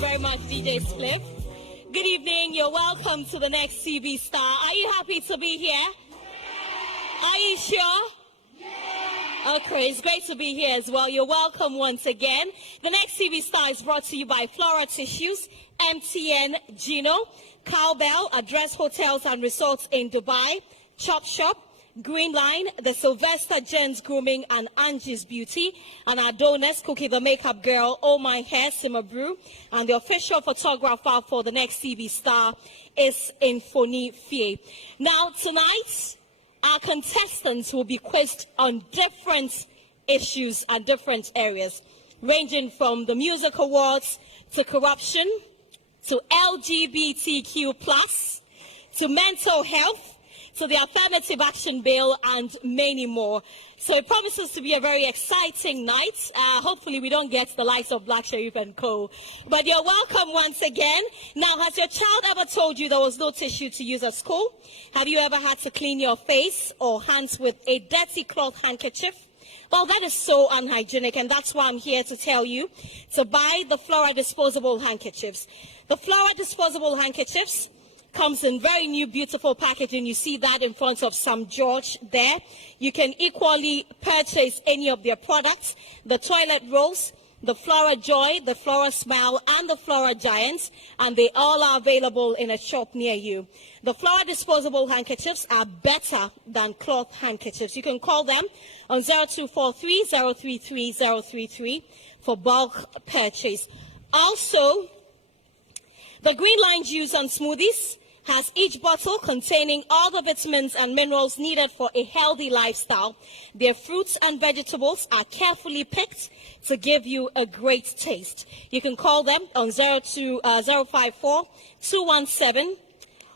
very much, DJ Spliff. Good evening. You're welcome to the next CB Star. Are you happy to be here? Are you sure? Okay, it's great to be here as well. You're welcome once again. The next CB Star is brought to you by Flora Tissues, MTN GHOne, Cowbell, Address Hotels and Resorts in Dubai, Chop Shop, Green Line, the Sylvester Gents Grooming and Angie's Beauty, and our donors, Cookie the Makeup Girl, Oh My Hair, Simmer Brew, and the official photographer for the next CB Star is Infoni Fie. Now, tonight, our contestants will be quizzed on different issues and different areas, ranging from the music awards to corruption, to LGBTQ+, to mental health, to the affirmative action bill, and many more. So it promises to be a very exciting night. Hopefully we don't get the likes of Black Sheriff and Co. But you're welcome once again. Now, has your child ever told you there was no tissue to use at school? Have you ever had to clean your face or hands with a dirty cloth handkerchief? Well, that is so unhygienic, and that's why I'm here to tell you to buy the Flora disposable handkerchiefs. The Flora disposable handkerchiefs comes in very new, beautiful packaging. You see that in front of Sam George there. You can equally purchase any of their products, the toilet rolls, the Flora Joy, the Flora Smile, and the Flora Giants, and they all are available in a shop near you. The Flora disposable handkerchiefs are better than cloth handkerchiefs. You can call them on 0243 033 033 for bulk purchase. Also, the Green Line juice and smoothies has each bottle containing all the vitamins and minerals needed for a healthy lifestyle. Their fruits and vegetables are carefully picked to give you a great taste. You can call them on 054 217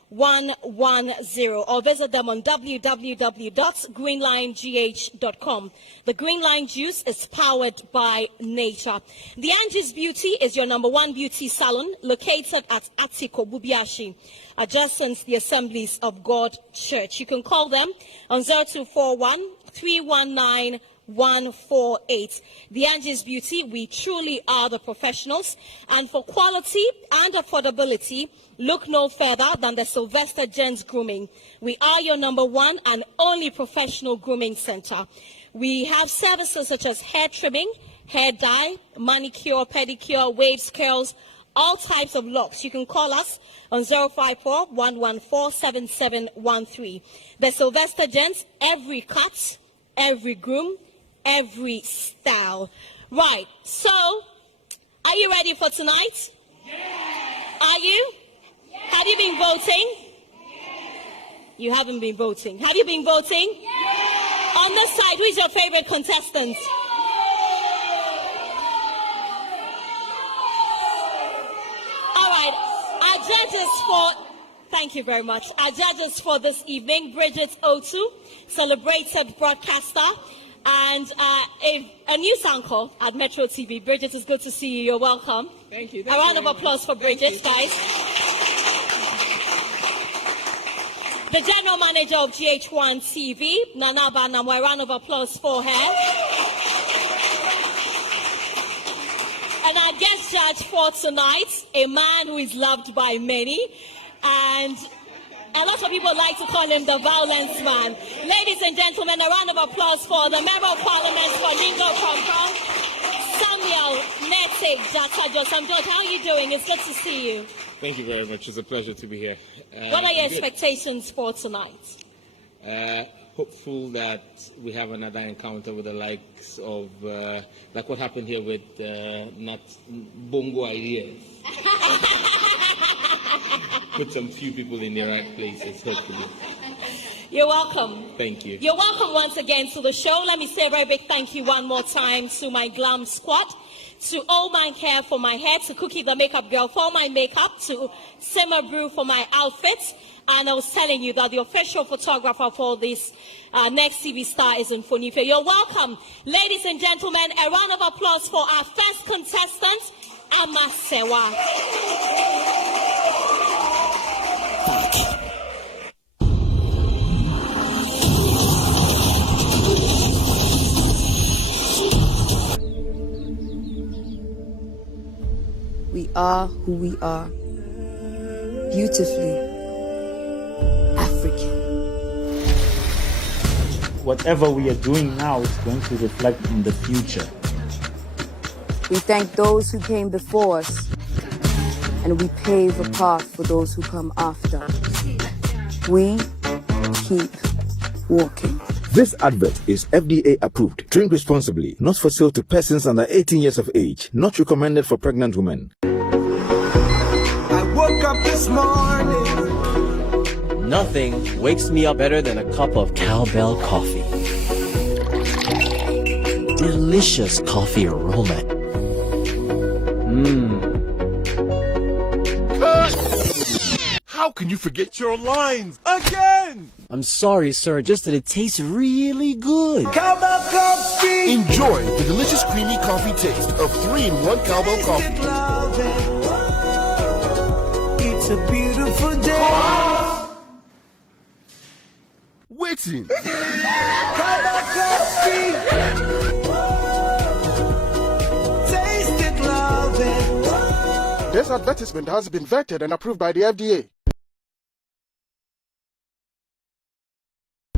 110 or visit them on www.greenlinegh.com. The Green Line juice is powered by nature. The Angie's Beauty is your #1 beauty salon located at Atiko Bubiashi, adjacent the Assemblies of God Church. You can call them on 0241 319 148. The Angie's Beauty, we truly are the professionals, and for quality and affordability, look no further than the Sylvester Gents Grooming. We are your #1 and only professional grooming center. We have services such as hair trimming, hair dye, manicure, pedicure, waves, curls, all types of locks. You can call us on 054 114 7713. The Sylvester Gents, every cut, every groom, every style. Right, so are you ready for tonight? Yes. Are you? Yes. Have you been voting? Yes. You haven't been voting. Have you been voting? Yes. On this side, who is your favorite contestant? All right, our judges for, thank you very much. Our judges for this evening, Bridget Otu, celebrated broadcaster, and a news anchor at Metro TV. Bridget, it's good to see you. You're welcome. Thank you. A round of applause for Bridget, guys. The general manager of GHOne TV, Nana Banamwa, a round of applause for her. And our guest judge for tonight, a man who is loved by many, and a lot of people like to call him the violence man. Ladies and gentlemen, a round of applause for the Member of Parliament for Lingo Kongkong, Samuel Nete Jatajo. Sam George, how are you doing? It's good to see you. Thank you very much. It's a pleasure to be here. What are your expectations for tonight? Hopeful that we have another encounter with the likes of, like what happened here with not Bongo ideas. Put some few people in the right places, hopefully. You're welcome. Thank you. You're welcome once again to the show. Let me say a very big thank you one more time to my glam squad, to Oh My Hair for my hair, to Cookie the Makeup Girl for my makeup, to Simmer Brew for my outfits. And I was telling you that the official photographer for this next TV Star is Infoni Fie. You're welcome. Ladies and gentlemen, a round of applause for our first contestant, Amasewa. We are who we are. Beautifully African. Whatever we are doing now is going to reflect in the future. We thank those who came before us, and we pave a path for those who come after. We keep walking. This advert is FDA approved. Drink responsibly. Not for sale to persons under 18 years of age. Not recommended for pregnant women. I woke up this morning. Nothing wakes me up better than a cup of cowbell coffee. Delicious coffee aroma. How can you forget your lines again? I'm sorry, sir, just that it tastes really good. Cowbell coffee. Enjoy the delicious creamy coffee taste of 3-in-1 cowbell coffee. It's a beautiful day. Waiting. Cowbell coffee. Taste it, love it. This advertisement has been vetted and approved by the FDA.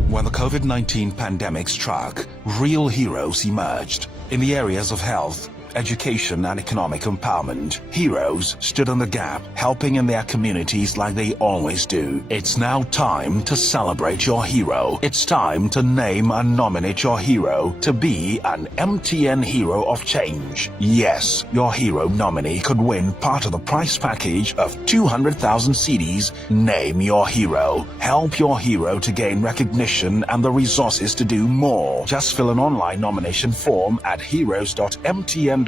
When the COVID-19 pandemic struck, real heroes emerged. In the areas of health, education and economic empowerment, heroes stood in the gap, helping in their communities like they always do. It's now time to celebrate your hero. It's time to name and nominate your hero to be an MTN Hero of Change. Yes, your hero nominee could win part of the prize package of 200,000 cedis. Name your hero. Help your hero to gain recognition and the resources to do more. Just fill an online nomination form at heroes.mtn.com.gh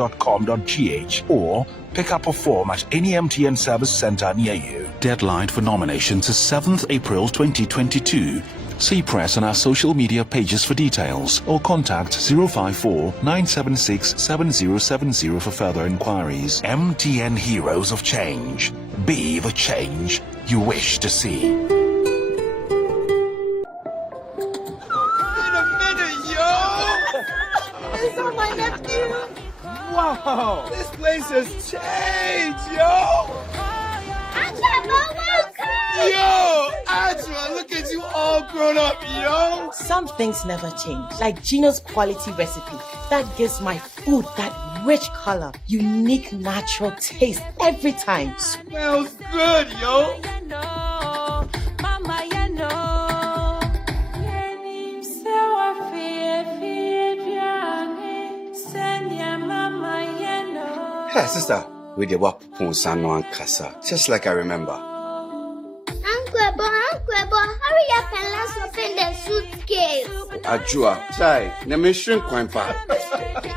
or pick up a form at any MTN service center near you. Deadline for nominations is 7th April 2022. See press on our social media pages for details or contact 054-976-7070 for further inquiries. MTN Heroes of Change. Be the change you wish to see. Wait a minute, yo! It's on my nephew. Wow, this place has changed, yo! Yo, Ajwa, look at you all grown up, yo! Some things never change, like GHOne's quality recipe that gives my food that rich color, unique natural taste every time. Smells good, yo! Hey, sister, we did what Ponsano and Casa, just like I remember. Uncle Bo, hurry up and let's open the suitcase. Ajua, chai, never shrink quite far.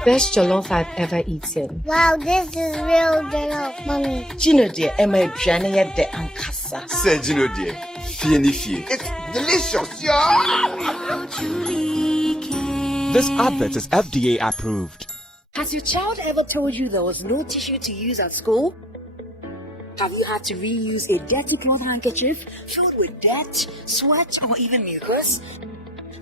Best jollof I've ever eaten. Wow, this is real jollof, mommy. Gino dear, Emma Jania de Ankasa. Say Gino dear, fie. It's delicious, yo! This advert is FDA approved. Has your child ever told you there was no tissue to use at school? Have you had to reuse a dirty cloth handkerchief filled with dirt, sweat, or even mucus?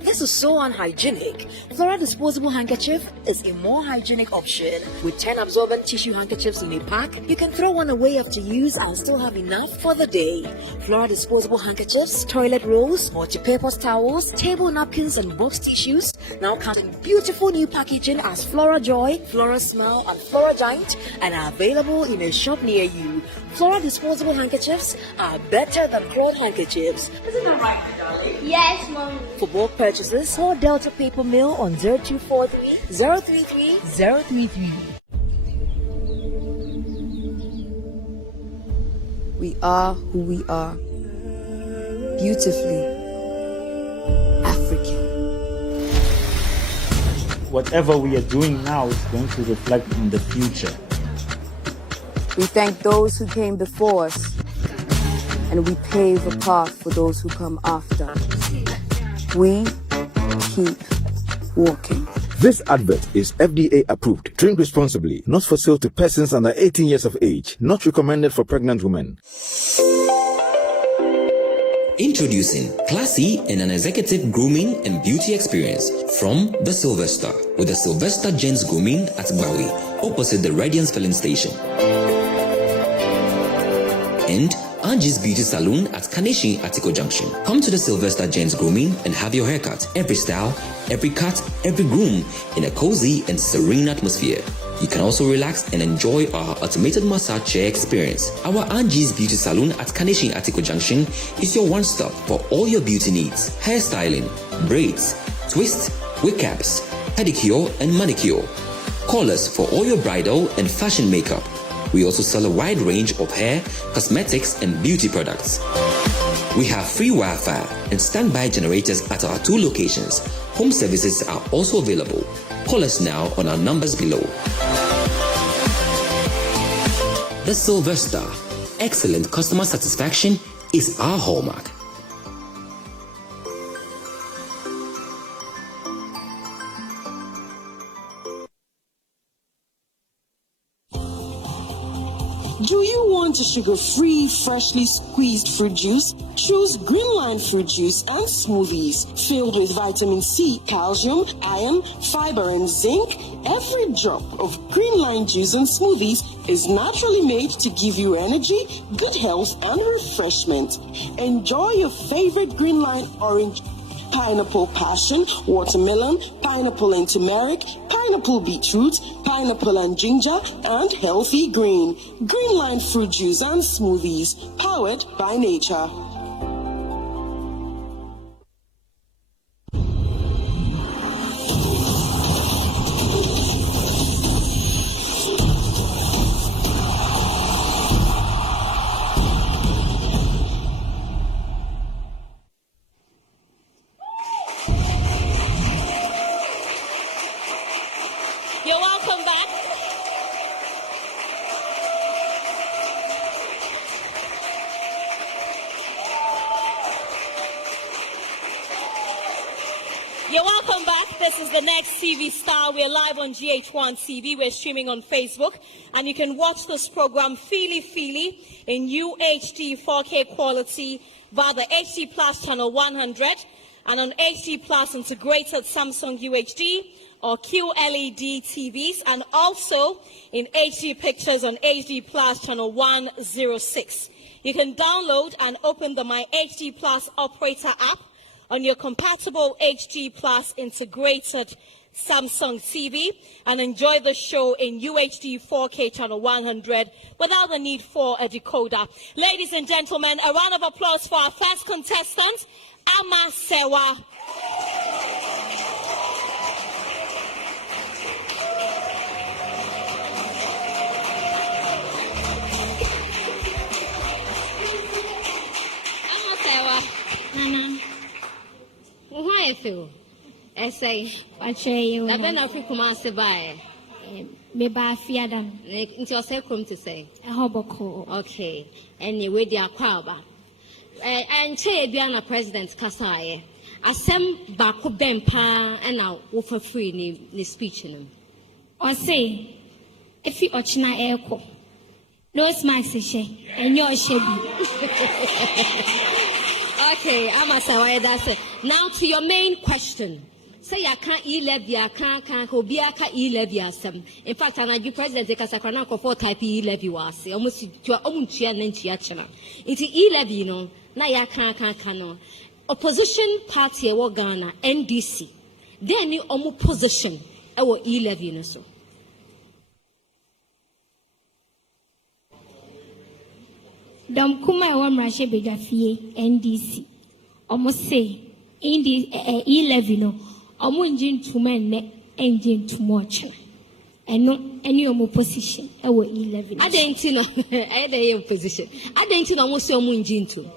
This is so unhygienic. Flora disposable handkerchief is a more hygienic option. With 10 absorbent tissue handkerchiefs in a pack, you can throw one away after use and still have enough for the day. Flora disposable handkerchiefs, toilet rolls, multi-purpose towels, table napkins, and box tissues now come in beautiful new packaging as Flora Joy, Flora Smile, and Flora Giant, and are available in a shop near you. Flora disposable handkerchiefs are better than cloth handkerchiefs. Isn't that right, darling? Yes, mommy. For bulk purchases, call Delta Paper Mill on 0243 033 033. We are who we are. Beautifully African. Whatever we are doing now is going to reflect in the future. We thank those who came before us, and we pave a path for those who come after. We keep walking. This advert is FDA approved. Drink responsibly. Not for sale to persons under 18 years of age. Not recommended for pregnant women. Introducing classy and an executive grooming and beauty experience from the Sylvester with the Sylvester Gents Grooming at Bawi, opposite the Radiance Filling Station. and Angie's Beauty Salon at Kaneshie Atiko Junction. Come to the Sylvester Gents Grooming and have your haircut. Every style, every cut, every groom in a cozy and serene atmosphere. You can also relax and enjoy our automated massage chair experience. Our Angie's Beauty Salon at Kaneshie Atiko Junction is your one-stop for all your beauty needs. Hairstyling, braids, twists, wig caps, pedicure and manicure. Call us for all your bridal and fashion makeup. We also sell a wide range of hair, cosmetics and beauty products. We have free Wi-Fi and standby generators at our 2 locations. Home services are also available. Call us now on our numbers below. The Silver Star. Excellent customer satisfaction is our hallmark. Do you want a sugar-free, freshly squeezed fruit juice? Choose Greenline fruit juice and smoothies filled with vitamin C, calcium, iron, fiber, and zinc. Every drop of Greenline juice and smoothies is naturally made to give you energy, good health, and refreshment. Enjoy your favorite Greenline orange, pineapple passion, watermelon, pineapple and turmeric, pineapple beetroot, pineapple and ginger, and healthy green. Greenline fruit juice and smoothies, powered by nature. You're welcome back. You're welcome back. This is the next TV Star. We're live on GHOne TV. We're streaming on Facebook. And you can watch this program Feely in UHD 4K quality via the HD Plus channel 100 and on HD Plus integrated Samsung UHD or QLED TVs, and also in HD pictures on HD Plus channel 106. You can download and open the My HD Plus operator app on your compatible HD Plus integrated Samsung TV and enjoy the show in UHD 4K channel 100 without the need for a decoder. Ladies and gentlemen, a round of applause for our first contestant, Ama Sewa. Nana, why I feel? I say, I say you. I've been off from by. Maybe Fiadam. Into your second to say. A hoboko. Okay. Anyway, they are crowd. And say, Biana President Kasai. I send back Bempa and now offer free the speech in him. Or say, if you ochina airco. No smacks and your shabby. Okay, I'm a sorry, that's it. Now to your main question. Say I can't e-levy, I can't Hobiaka e-levy some. In fact, I'm a president because I can't afford type e-levy was almost to your own chair and chiachana. It's e-levy, you know. Now I can't. Opposition party, our Ghana, NDC. Then you almost position our e-levy, you know. So. Dom kuma wa mrashe bedafie NDC almost say in the E11 no omo engine to men ne engine too much and any omo position e wo E11 adenti no e dey in position adenti no omo say omo engine to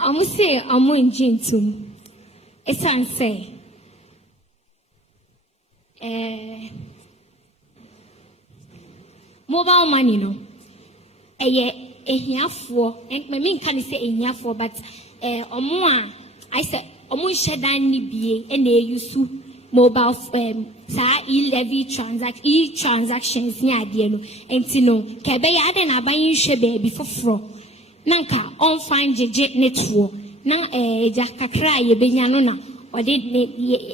I'm say I'm engine to it's an say mobile money no here for and my mean can say here for but I said shedan ni bie and they use mobile e-transactions ni ade no enti no ke be ya de na ban hwe be before nanka on find jeje network na eja kakra ye benya no na ode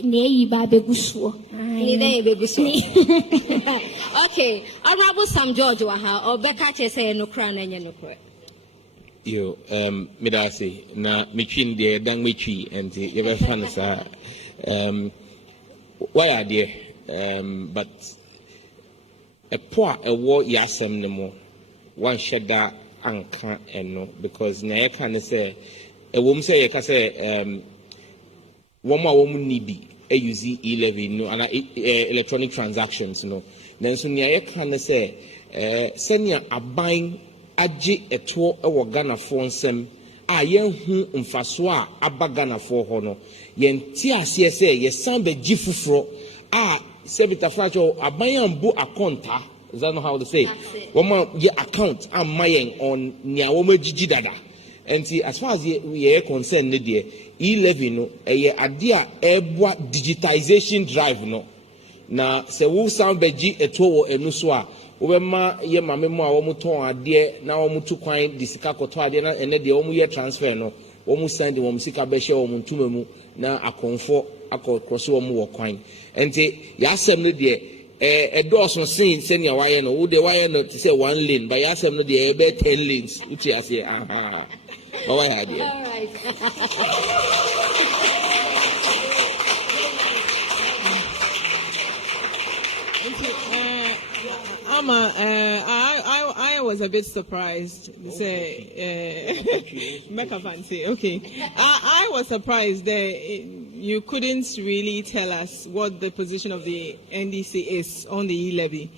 ne yi ba begusuo ni dey begusuo okay honorable Sam George wa ha obeka che say no kra na nye no kra yo midasi na mitwin de dan mitwi enti ye be fan sa why are there but a poor a war yasem ne mo one sheda anka eno because na ye kan say e wom say ye ka say woma wom need e use E11 no ana electronic transactions no nanso na ye kan say senya aban age eto e wo Ghana fo nsem a ye hu mfaso a aba Ghana fo ho no ye nti ase say ye san be gifufro a sebita fracho abayambu akonta is that not how to say woman ye account am mayen on nia woma gigi dada and as far as ye concerned ne de E11 no eye ade a eboa digitization drive no na se wo sound beji eto wo enu so a wo ma ye mame mu a wo muton ade na wo mutu kwan disika koto ade na ene de wo mu ye transfer no wo mu send wo mu sika be share wo mu ntuma mu na akonfo akokroso wo mu wo kwan enti yasem no de doso sin senior why no wo de why no to say 1 lane but yasem no de e be 10 lanes uti ase aha but why idea all right I was a bit surprised. Say, Mecca fancy. Okay, I was surprised that you couldn't really tell us what the position of the NDC is on the e-levy.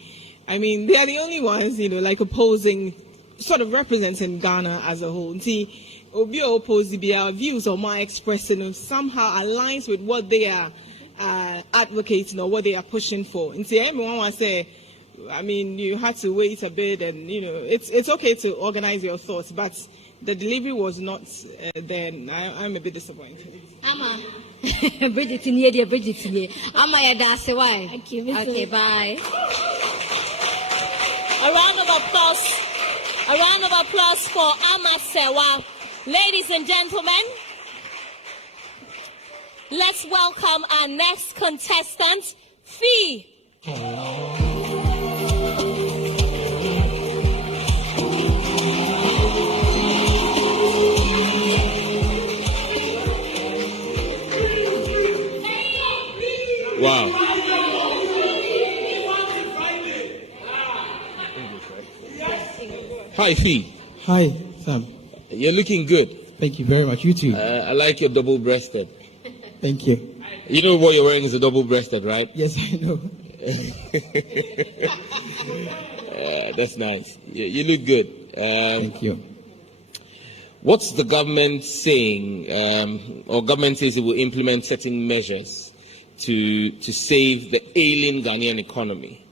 I mean, they are the only ones, like opposing, sort of representing Ghana as a whole. See, Obio opposed their views or my expressing somehow aligns with what they are advocating or what they are pushing for. And see, everyone wants to say, I mean, you had to wait a bit, and it's okay to organize your thoughts, but the delivery was not there. I'm a bit disappointed. Ama, Bridget in here, Bridget in here. Ama, that's why. Okay, bye. A round of applause. A round of applause for Ama Sewa. Ladies and gentlemen, let's welcome our next contestant, Fee. Wow. Hi, Fee. Hi, Sam. You're looking good. Thank you very much. You too. I like your double-breasted. Thank you. You know what you're wearing is a double-breasted, right? Yes, I know. That's nice. You look good. Thank you. What's the government saying? Or government says it will implement certain measures to save the ailing Ghanaian economy.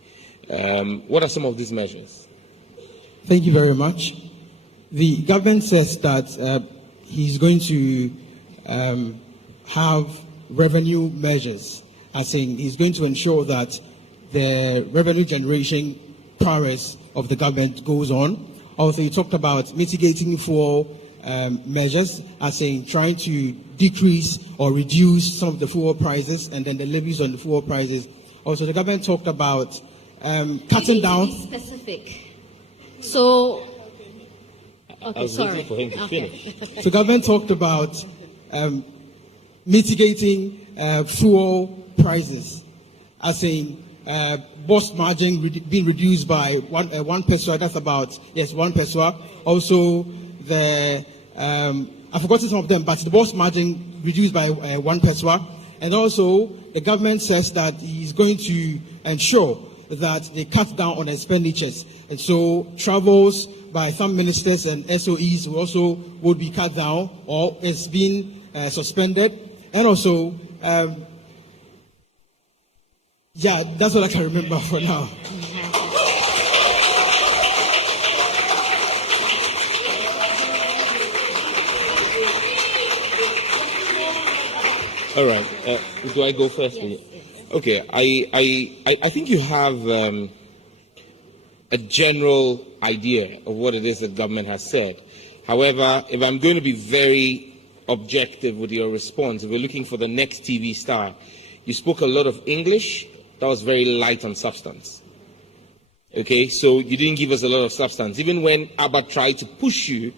What are some of these measures? Thank you very much. The government says that he's going to have revenue measures, as in he's going to ensure that the revenue generation prowess of the government goes on. Also, he talked about mitigating fuel measures, as in trying to decrease or reduce some of the fuel prices and then the levies on the fuel prices. Also, the government talked about cutting down. Specific. So, okay, sorry. For him to finish. The government talked about mitigating fuel prices, as in boss margin being reduced by one peso. That's about 1 peso. Also, the I've forgotten some of them, but the boss margin reduced by 1 peso. And also, the government says that he's going to ensure that they cut down on expenditures. And so, travels by some ministers and SOEs would be cut down or it's been suspended. And also, that's what I can remember for now. All right. Do I go first? Yes. Okay. I think you have a general idea of what it is the government has said. However, if I'm going to be very objective with your response. We're looking for the next TV star. You spoke a lot of English. That was very light on substance. Okay, so you didn't give us a lot of substance. Even when Abba tried to push you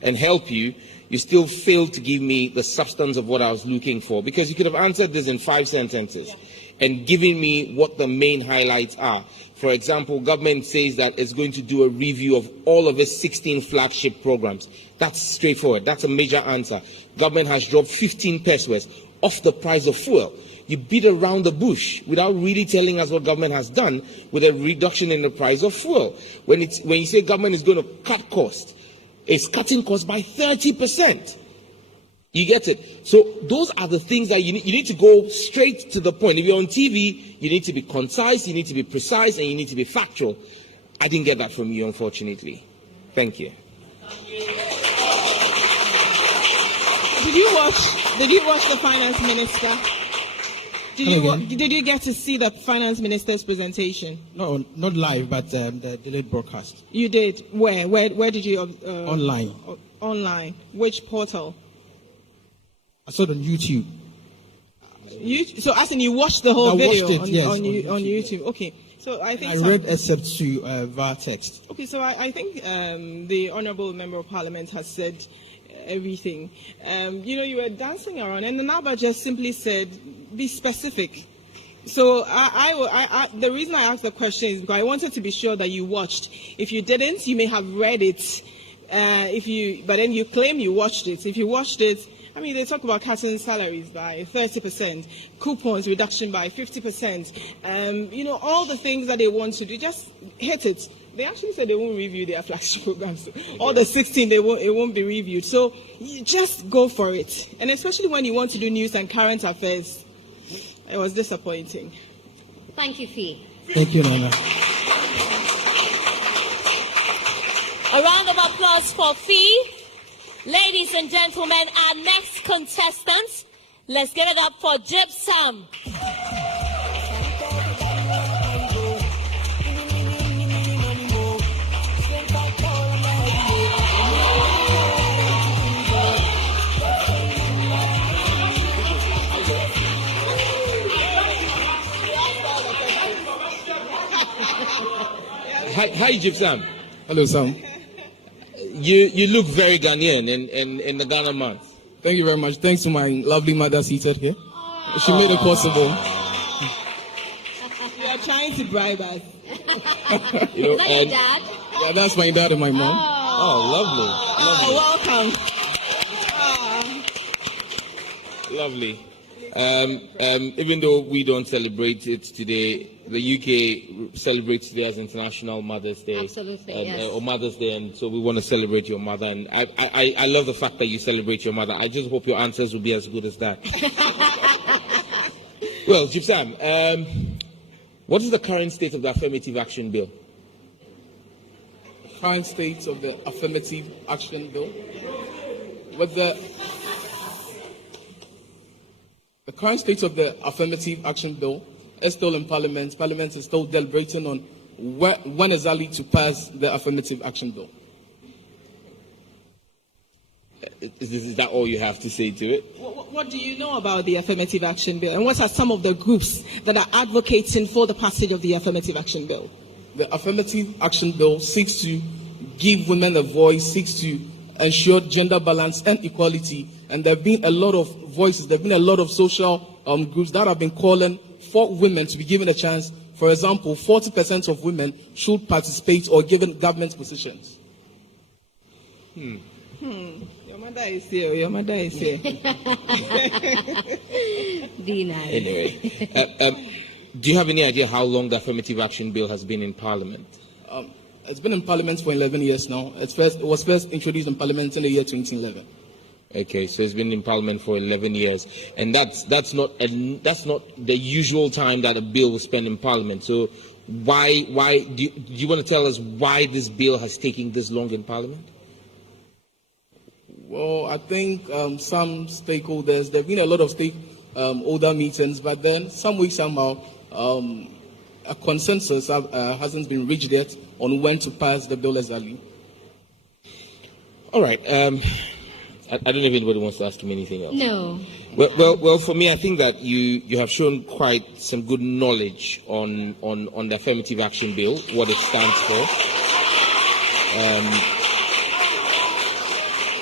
and help you, you still failed to give me the substance of what I was looking for, because you could have answered this in 5 sentences and given me what the main highlights are. For example, government says that it's going to do a review of all of its 16 flagship programs. That's straightforward. That's a major answer. Government has dropped 15 pesos off the price of fuel. You beat around the bush without really telling us what government has done with a reduction in the price of fuel. When you say government is going to cut costs, it's cutting costs by 30%. You get it? So those are the things that you need to go straight to the point. If you're on TV, you need to be concise, you need to be precise, and you need to be factual. I didn't get that from you, unfortunately. Thank you. Did you watch the finance minister? Did you get to see the finance minister's presentation? No, not live, but the delayed broadcast. You did? Where did you? Online. Online. Which portal? I saw it on YouTube. So as in you watched the whole video on YouTube. Okay. So I think I read except to via text. Okay, so I think the Honourable Member of Parliament has said everything. You were dancing around, and the Naba just simply said, be specific. So the reason I asked the question is because I wanted to be sure that you watched. If you didn't, you may have read it. But then you claim you watched it. If you watched it, I mean, they talk about cutting salaries by 30%, coupons reduction by 50%. All the things that they want to do, just hit it. They actually said they won't review their flagship programs. All the 16, it won't be reviewed. So you just go for it. And especially when you want to do news and current affairs, it was disappointing. Thank you, Fee. Thank you, Nana. A round of applause for Fee. Ladies and gentlemen, our next contestant, let's give it up for Gypsum. Hi, Gypsum. Hello, Sam. You look very Ghanaian in the Ghana month. Thank you very much. Thanks to my lovely mother seated here. She made it possible. You are trying to bribe us. Is that your dad? Yeah, that's my dad and my mom. Oh, lovely. Welcome. Lovely. Even though we don't celebrate it today, the UK celebrates today as International Mother's Day. Absolutely, yes. Or Mother's Day, and so we want to celebrate your mother. And I love the fact that you celebrate your mother. I just hope your answers will be as good as that. Well, Gypsum, what is the current state of the affirmative action bill? Current state of the affirmative action bill. The current state of the affirmative action bill is still in Parliament. Parliament is still deliberating on when exactly to pass the affirmative action bill. Is that all you have to say to it? What do you know about the affirmative action bill? And what are some of the groups that are advocating for the passage of the affirmative action bill? The affirmative action bill seeks to give women a voice, seeks to ensure gender balance and equality. And there have been a lot of voices, there have been a lot of social groups that have been calling for women to be given a chance. For example, 40% of women should participate or given government positions. Your mother is here. Your mother is here. Anyway, do you have any idea how long the affirmative action bill has been in Parliament? It's been in Parliament for 11 years now. It was first introduced in Parliament in the year 2011. Okay, so it's been in Parliament for 11 years, and that's not the usual time that a bill will spend in Parliament. So why do you want to tell us why this bill has taken this long in Parliament? Well, I think some stakeholders, there have been a lot of stakeholder meetings, but then some weeks somehow a consensus hasn't been reached yet on when to pass the bill exactly. All right. I don't know if anybody wants to ask him anything else. No. Well, for me, I think that you have shown quite some good knowledge on the affirmative action bill, what it stands for.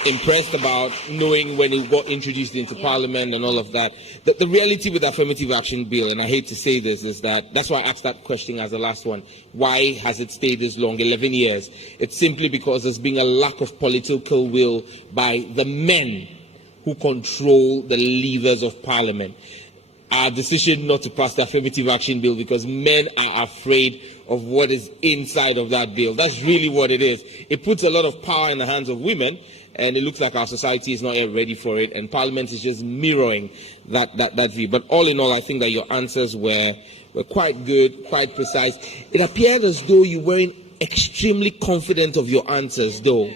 Impressed about knowing when it got introduced into Parliament and all of that. The reality with the affirmative action bill, and I hate to say this, is that's why I asked that question as the last one. Why has it stayed this long, 11 years? It's simply because there's been a lack of political will by the men who control the levers of Parliament. Our decision not to pass the affirmative action bill because men are afraid of what is inside of that bill. That's really what it is. It puts a lot of power in the hands of women, and it looks like our society is not yet ready for it, and Parliament is just mirroring that view. But all in all, I think that your answers were quite good, quite precise. It appeared as though you weren't extremely confident of your answers, though.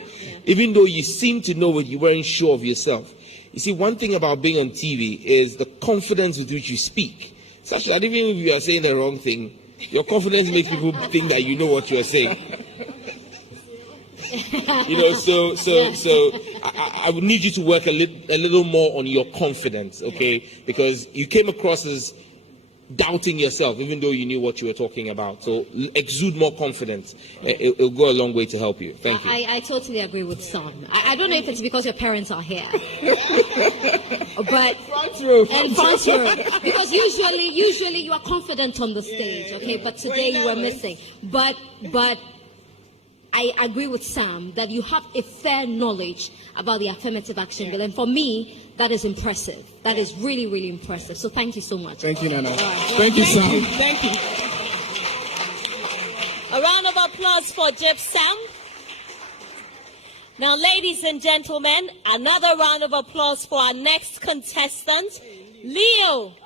Even though you seemed to know it, you weren't sure of yourself. You see, one thing about being on TV is the confidence with which you speak. Such that even if you are saying the wrong thing, your confidence makes people think that you know what you are saying. You know, so I would need you to work a little more on your confidence, okay? Because you came across as doubting yourself, even though you knew what you were talking about. So exude more confidence. It'll go a long way to help you. Thank you. I totally agree with Sam. I don't know if it's because your parents are here, but front row. Because usually you are confident on the stage, okay? But today you were missing. But I agree with Sam that you have a fair knowledge about the affirmative action bill, and for me, that is impressive. That is really, really impressive. So thank you so much. Thank you, Nana. Thank you, Sam. Thank you. A round of applause for Jeff Sam. Now, ladies and gentlemen, another round of applause for our next contestant, Leo.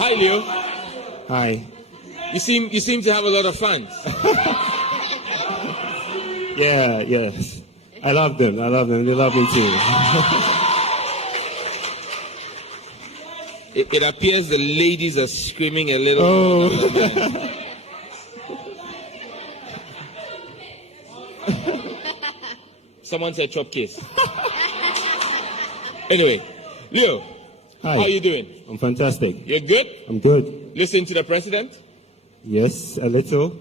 Hi, Leo. Hi. You seem to have a lot of fans. Yes. I love them. They love me too. It appears the ladies are screaming a little. Someone said chop kiss. Anyway, Leo. Hi. How are you doing? I'm fantastic. You're good? I'm good. Listening to the president? Yes, a little.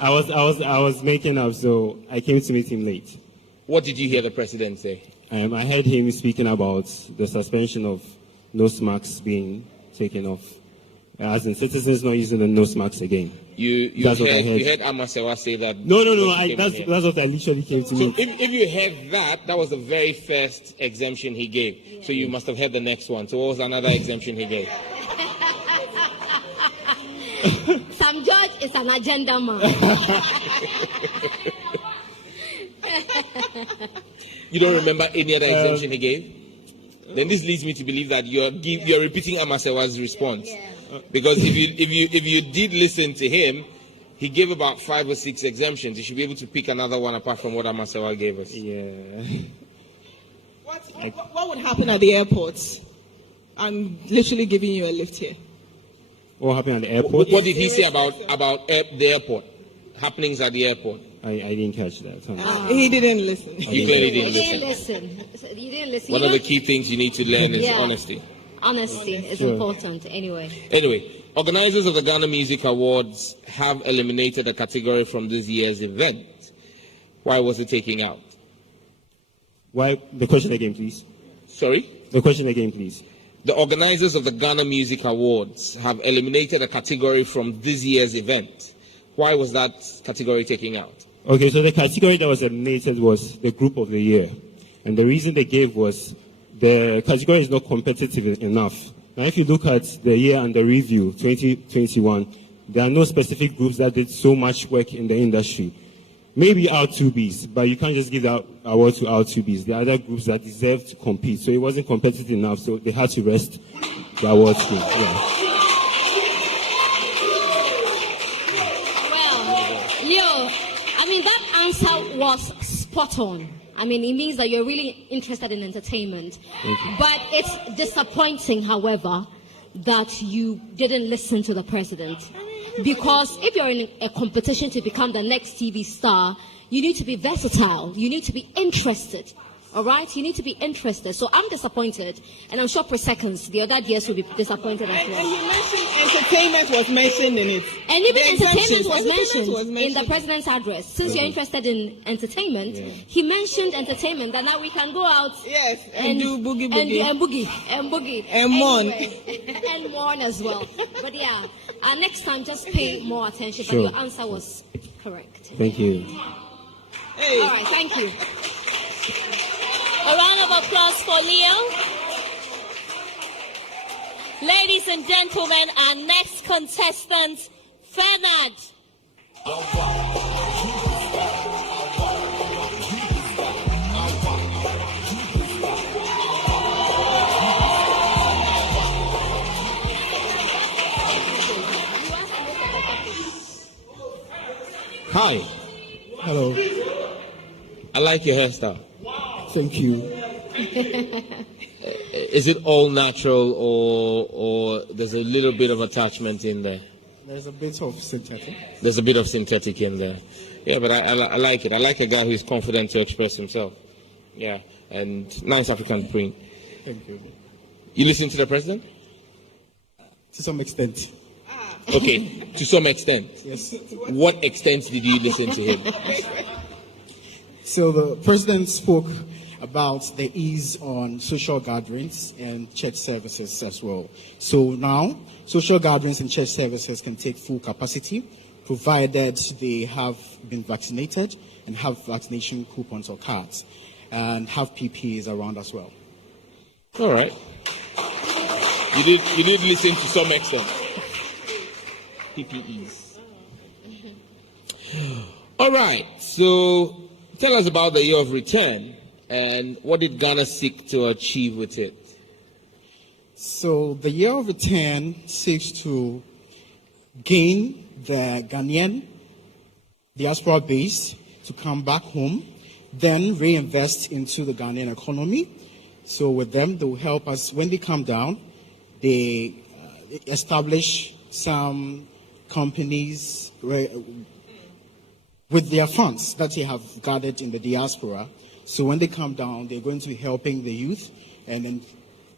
I was making up, so I came to meet him late. What did you hear the president say? I heard him speaking about the suspension of nose masks being taken off, as in citizens not using the nose masks again. You heard Amasewa say that? No. That's what I literally came to meet. So if you heard that was the very first exemption he gave. Yeah. So you must have heard the next one. So what was another exemption he gave? Sam George is an agenda man. You don't remember any other exemption he gave? Then this leads me to believe that you're repeating Amasewa's response. Yeah. Because if you did listen to him, he gave about 5 or 6 exemptions. You should be able to pick another one apart from what Amasewa gave us. Yeah. What would happen at the airports? I'm literally giving you a lift here. What happened at the airport? What did he say about the airport? Happenings at the airport? I didn't catch that. He didn't listen. You clearly didn't listen. You didn't listen. One of the key things you need to learn is honesty. Honesty is important anyway. Anyway, organizers of the Ghana Music Awards have eliminated a category from this year's event. Why was it taken out? Why? The question again, please. Sorry? The question again, please. The organizers of the Ghana Music Awards have eliminated a category from this year's event. Why was that category taken out? Okay, so the category that was eliminated was the Group of the Year. And the reason they gave was the category is not competitive enough. Now, if you look at the year under review, 2021, there are no specific groups that did so much work in the industry. Maybe R2Bs, but you can't just give that award to R2Bs. There are other groups that deserve to compete. So it wasn't competitive enough, so they had to rest the award scheme. Yeah. Well, Leo, I mean, that answer was spot on. I mean, it means that you're really interested in entertainment. But it's disappointing, however, that you didn't listen to the president. Because if you're in a competition to become the next TV star, you need to be versatile. You need to be interested. All right? You need to be interested. So I'm disappointed, and I'm sure per seconds the other years will be disappointed as well. And you mentioned entertainment was mentioned in it. And even entertainment was mentioned in the president's address. Since you're interested in entertainment, he mentioned entertainment, that now we can go out and do boogie boogie. And boogie. And mourn. And mourn as well. But yeah, next time just pay more attention. Sure. But your answer was correct. Thank you. Hey. All right, thank you. A round of applause for Leo. Ladies and gentlemen, our next contestant, Fernand. Hi. Hello. I like your hairstyle. Thank you. Is it all natural, or there's a little bit of attachment in there? There's a bit of synthetic. There's a bit of synthetic in there. Yeah, but I like it. I like a guy who's confident to express himself. Yeah, and nice African print. Thank you. You listen to the president? To some extent. Okay, to some extent. Yes. What extent did you listen to him? So the president spoke about the ease on social gatherings and church services as well. So now, social gatherings and church services can take full capacity, provided they have been vaccinated and have vaccination coupons or cards, and have PPEs around as well. All right. You did listen to some extent. PPEs. All right. So tell us about the year of return and what did Ghana seek to achieve with it? So the year of return seeks to gain the Ghanaian diaspora base to come back home, then reinvest into the Ghanaian economy. So with them, they will help us when they come down. They establish some companies with their funds that they have gathered in the diaspora. So when they come down, they're going to be helping the youth and then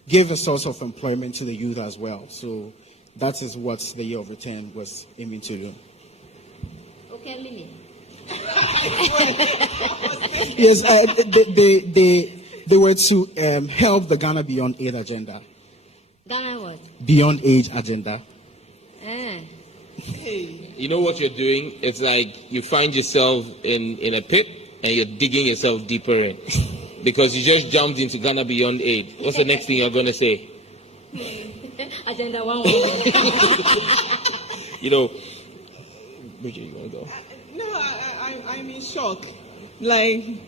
give a source of employment to the youth as well. So that is what the year of return was aiming to do. Okay, Lily. Yes, they were to help the Ghana Beyond Aid agenda. Ghana what? Beyond Age agenda. You know what you're doing? It's like you find yourself in a pit and you're digging yourself deeper in. Because you just jumped into Ghana Beyond Aid. What's the next thing you're going to say? Agenda 1. You know, Bridget, you want to go? No, I'm in shock. Like,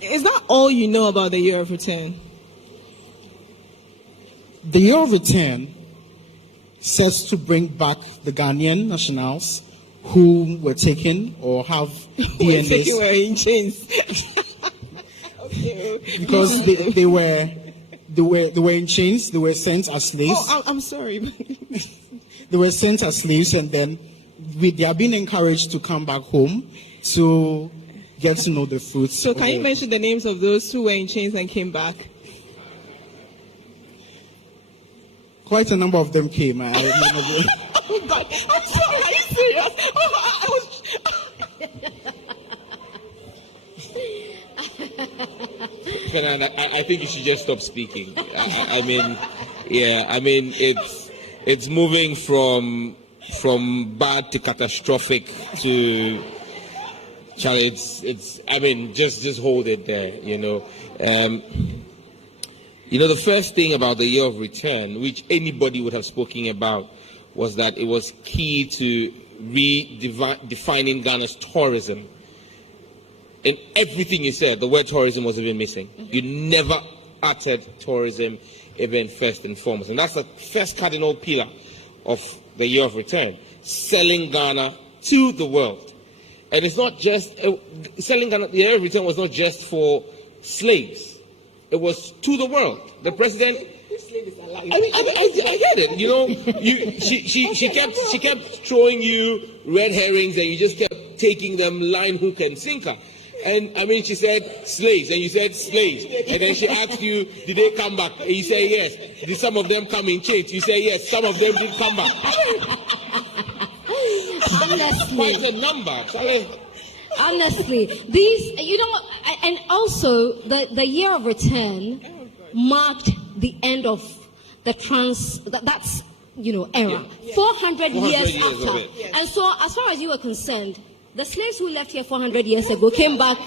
is that all you know about the year of return? The year of return sets to bring back the Ghanaian nationals who were taken or have DNAs. Were in chains. Because they were in chains. They were sent as slaves. Oh, I'm sorry. They were sent as slaves, and then they are being encouraged to come back home to get to know the fruits. So can you mention the names of those who were in chains and came back? Quite a number of them came. I remember. Oh, God. I'm sorry. Are you serious? I think you should just stop speaking. I mean, it's moving from bad to catastrophic to. Charlie, just hold it there. The first thing about the year of return, which anybody would have spoken about, was that it was key to redefining Ghana's tourism. In everything you said, the word tourism was even missing. You never uttered tourism even first and foremost. And that's the first cardinal pillar of the year of return, selling Ghana to the world. And it's not just selling the area of return was not just for slaves; it was to the world. The president. I mean, I get it. You know, she kept throwing you red herrings, and you just kept taking them line, hook, and sinker. And I mean, she said slaves, and you said slaves, and then she asked you, did they come back? And you say yes. Did some of them come in chains? You say yes. Some of them did come back. Honestly, quite a number. Honestly, these, you know, and also the year of return marked the end of the that's, you know, era. Yeah. 400 years after. And so, as far as you were concerned, the slaves who left here 400 years ago came back.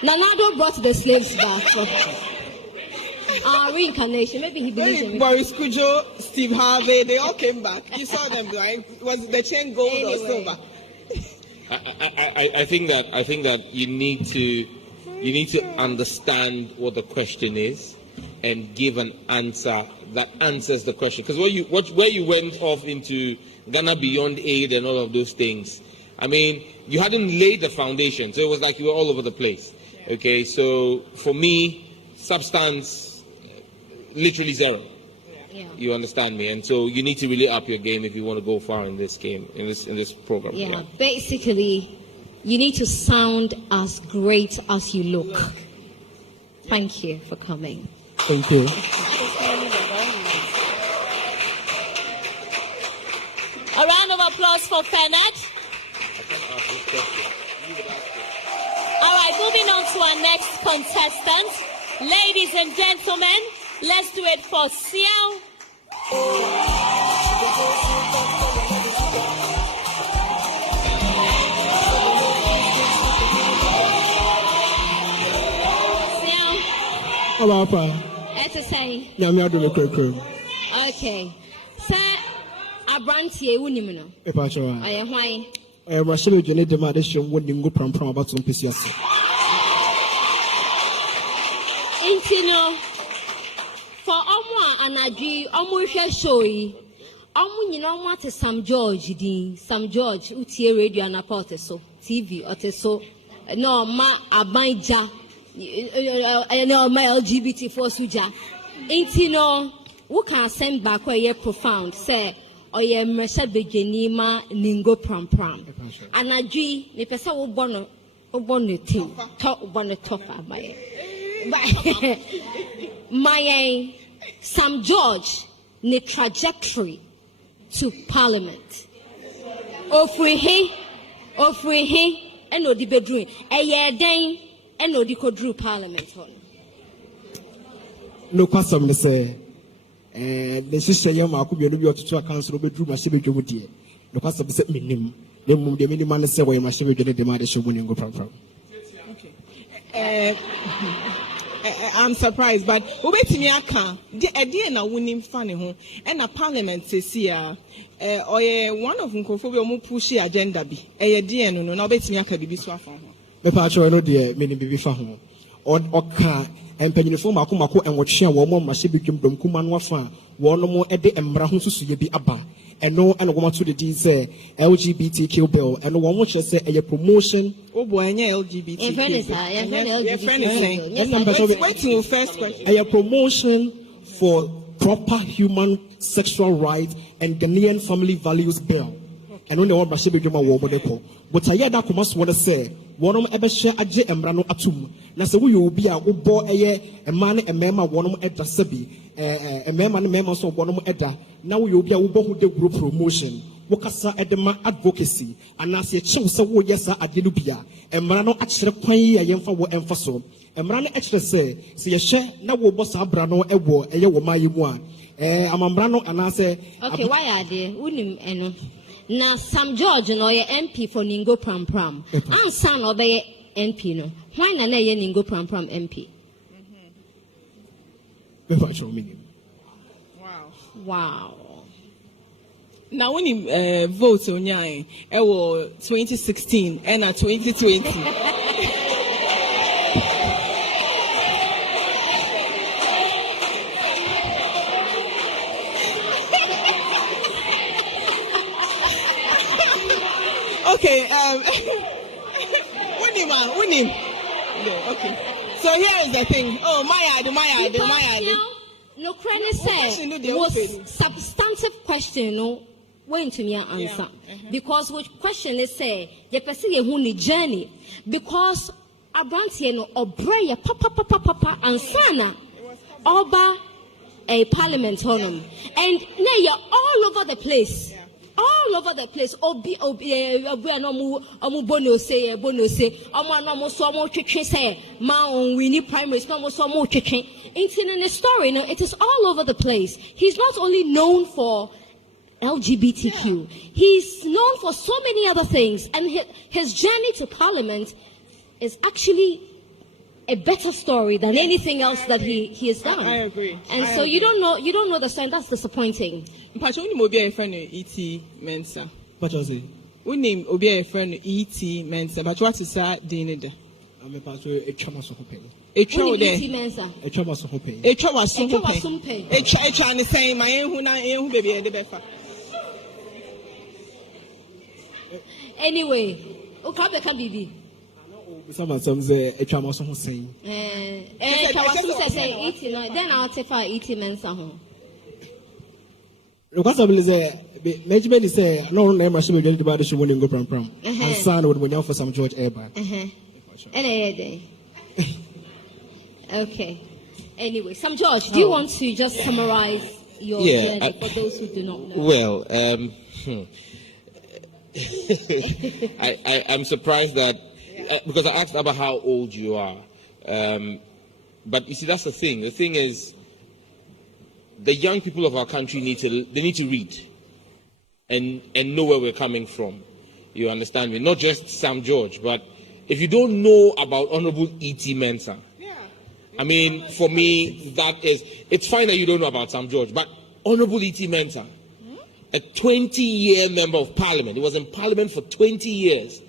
Nanado brought the slaves back. Reincarnation. Maybe he believes in it. Boris Kujo, Steve Harvey, they all came back. You saw them, right? Was the chain gold or silver? I think that you need to understand what the question is and give an answer that answers the question. Because where you went off into Ghana Beyond Aid and all of those things, I mean, you hadn't laid the foundation, so it was like you were all over the place. Okay, so for me, substance, literally zero. Yeah. You understand me, and so you need to really up your game if you want to go far in this game, in this program. Yeah, basically, you need to sound as great as you look. Thank you for coming. Thank you. A round of applause for Fennet. All right, moving on to our next contestant. Ladies and gentlemen, let's do it for Xiao. Hello, Papa. It's a say. No, I'm not doing a quick. Okay. Sir, Abrantie, Unimino. If I show I am why. I was saying, you need the madison when you go from about some pieces. Intino. For Omwa and Adi, Omusha Shoyi, Omu, you know what is Sam George, Sam George, Uti radio and Aporte so, TV, or so, no, ma, Abanja, no, my LGBT for Suja. Intino, who can send back where you're profound, say, or ye Mercer Begenima, Ningo Pram Pram. And Adi, the person will born a team, talk one a top of my. My Sam George, the trajectory to Parliament. Ofrihe, and no the bedroom. A year day, and no the quadru Parliament. No question, they say. The sister Yama could be able to a council bedroom, a civil duty. No question, set me name. The minimum say where my civil duty demanded show when you go from. Okay. I'm surprised, but obetimi aka a day na winning funny ho and a parliament says here or one of nkofo be push agenda bi e day no na obetimi aka bibi so afa ho me pa cho no de me ni bibi fa ho oka empanyinfo mako enwoche wo mo ma se bedwum dom kuma no afa wo no mo e de emra ho susuye bi aba eno and wo to the d say LGBTQ bill and wo mo che say a promotion obo anya LGBT first question a promotion for proper human sexual rights and Ghanaian family values bill and only one machine bedwum wo mo de ko but ayada komas wo say wonom ebe hye age emra no atum na se wo ye obi a wo bo eye ema ne emema wonom eda sabi emema ne emema so wonom eda na wo ye obi a wo bo hu de group promotion wo kasa edema advocacy anase chew se wo yesa ade no bia emra no akere kwan ye yemfa wo emfa so emra no akere se ye hye na wo bo sa bra no ewo eye wo mayi mu a amambra no anase okay why are they unim eno na Sam George no ye MP for Ningo Pram Pram. And son obey MP no. Why na ye Ningo Pram Pram MP? Wow. Now when you vote on it was 2016 and 2020. Okay. Winning. Okay. So here is the thing. Oh, my yard. No, Cranny said it was substantive question. No, wait to me answer because which question is say the person who need journey because Abranti no Obreya papa ansana Oba a parliament honum and now you're all over the place. All over the place. Obi no bono say no so mo twetwe say ma on winning primaries no so mo twetwe. In the story, it is all over the place. He's not only known for LGBTQ, he's known for so many other things, and his journey to Parliament is actually a better story than anything else that he has done. I agree. And so you don't know the sign. That's disappointing. Mpacho uni mobi a friend E.T. Mensa. What was it? Uni obi a friend E.T. Mensa. But what is that dinida? I'm about to a chama so hoping. A trouble there. A chama so hoping. A trouble so hoping. A trying to say my own baby the befa. Anyway, okay, can be. Some say a chama so saying. Say 89. Then I'll take for 80 Mensa home. Because I believe that management is saying no name I should be going to buy the show when you go pram. And son would win for some George Airbag. Okay. Anyway, Sam George, do you want to just summarize your journey for those who do not know? Well, I'm surprised that because I asked about how old you are, but you see that's the thing. The thing is, the young people of our country need to read and know where we're coming from. You understand me? Not just Sam George, but if you don't know about Honorable E.T. Mensah, I mean, for me, it's fine that you don't know about Sam George, but Honorable E.T. Mensah, a 20-year member of Parliament, he was in Parliament for 20 years,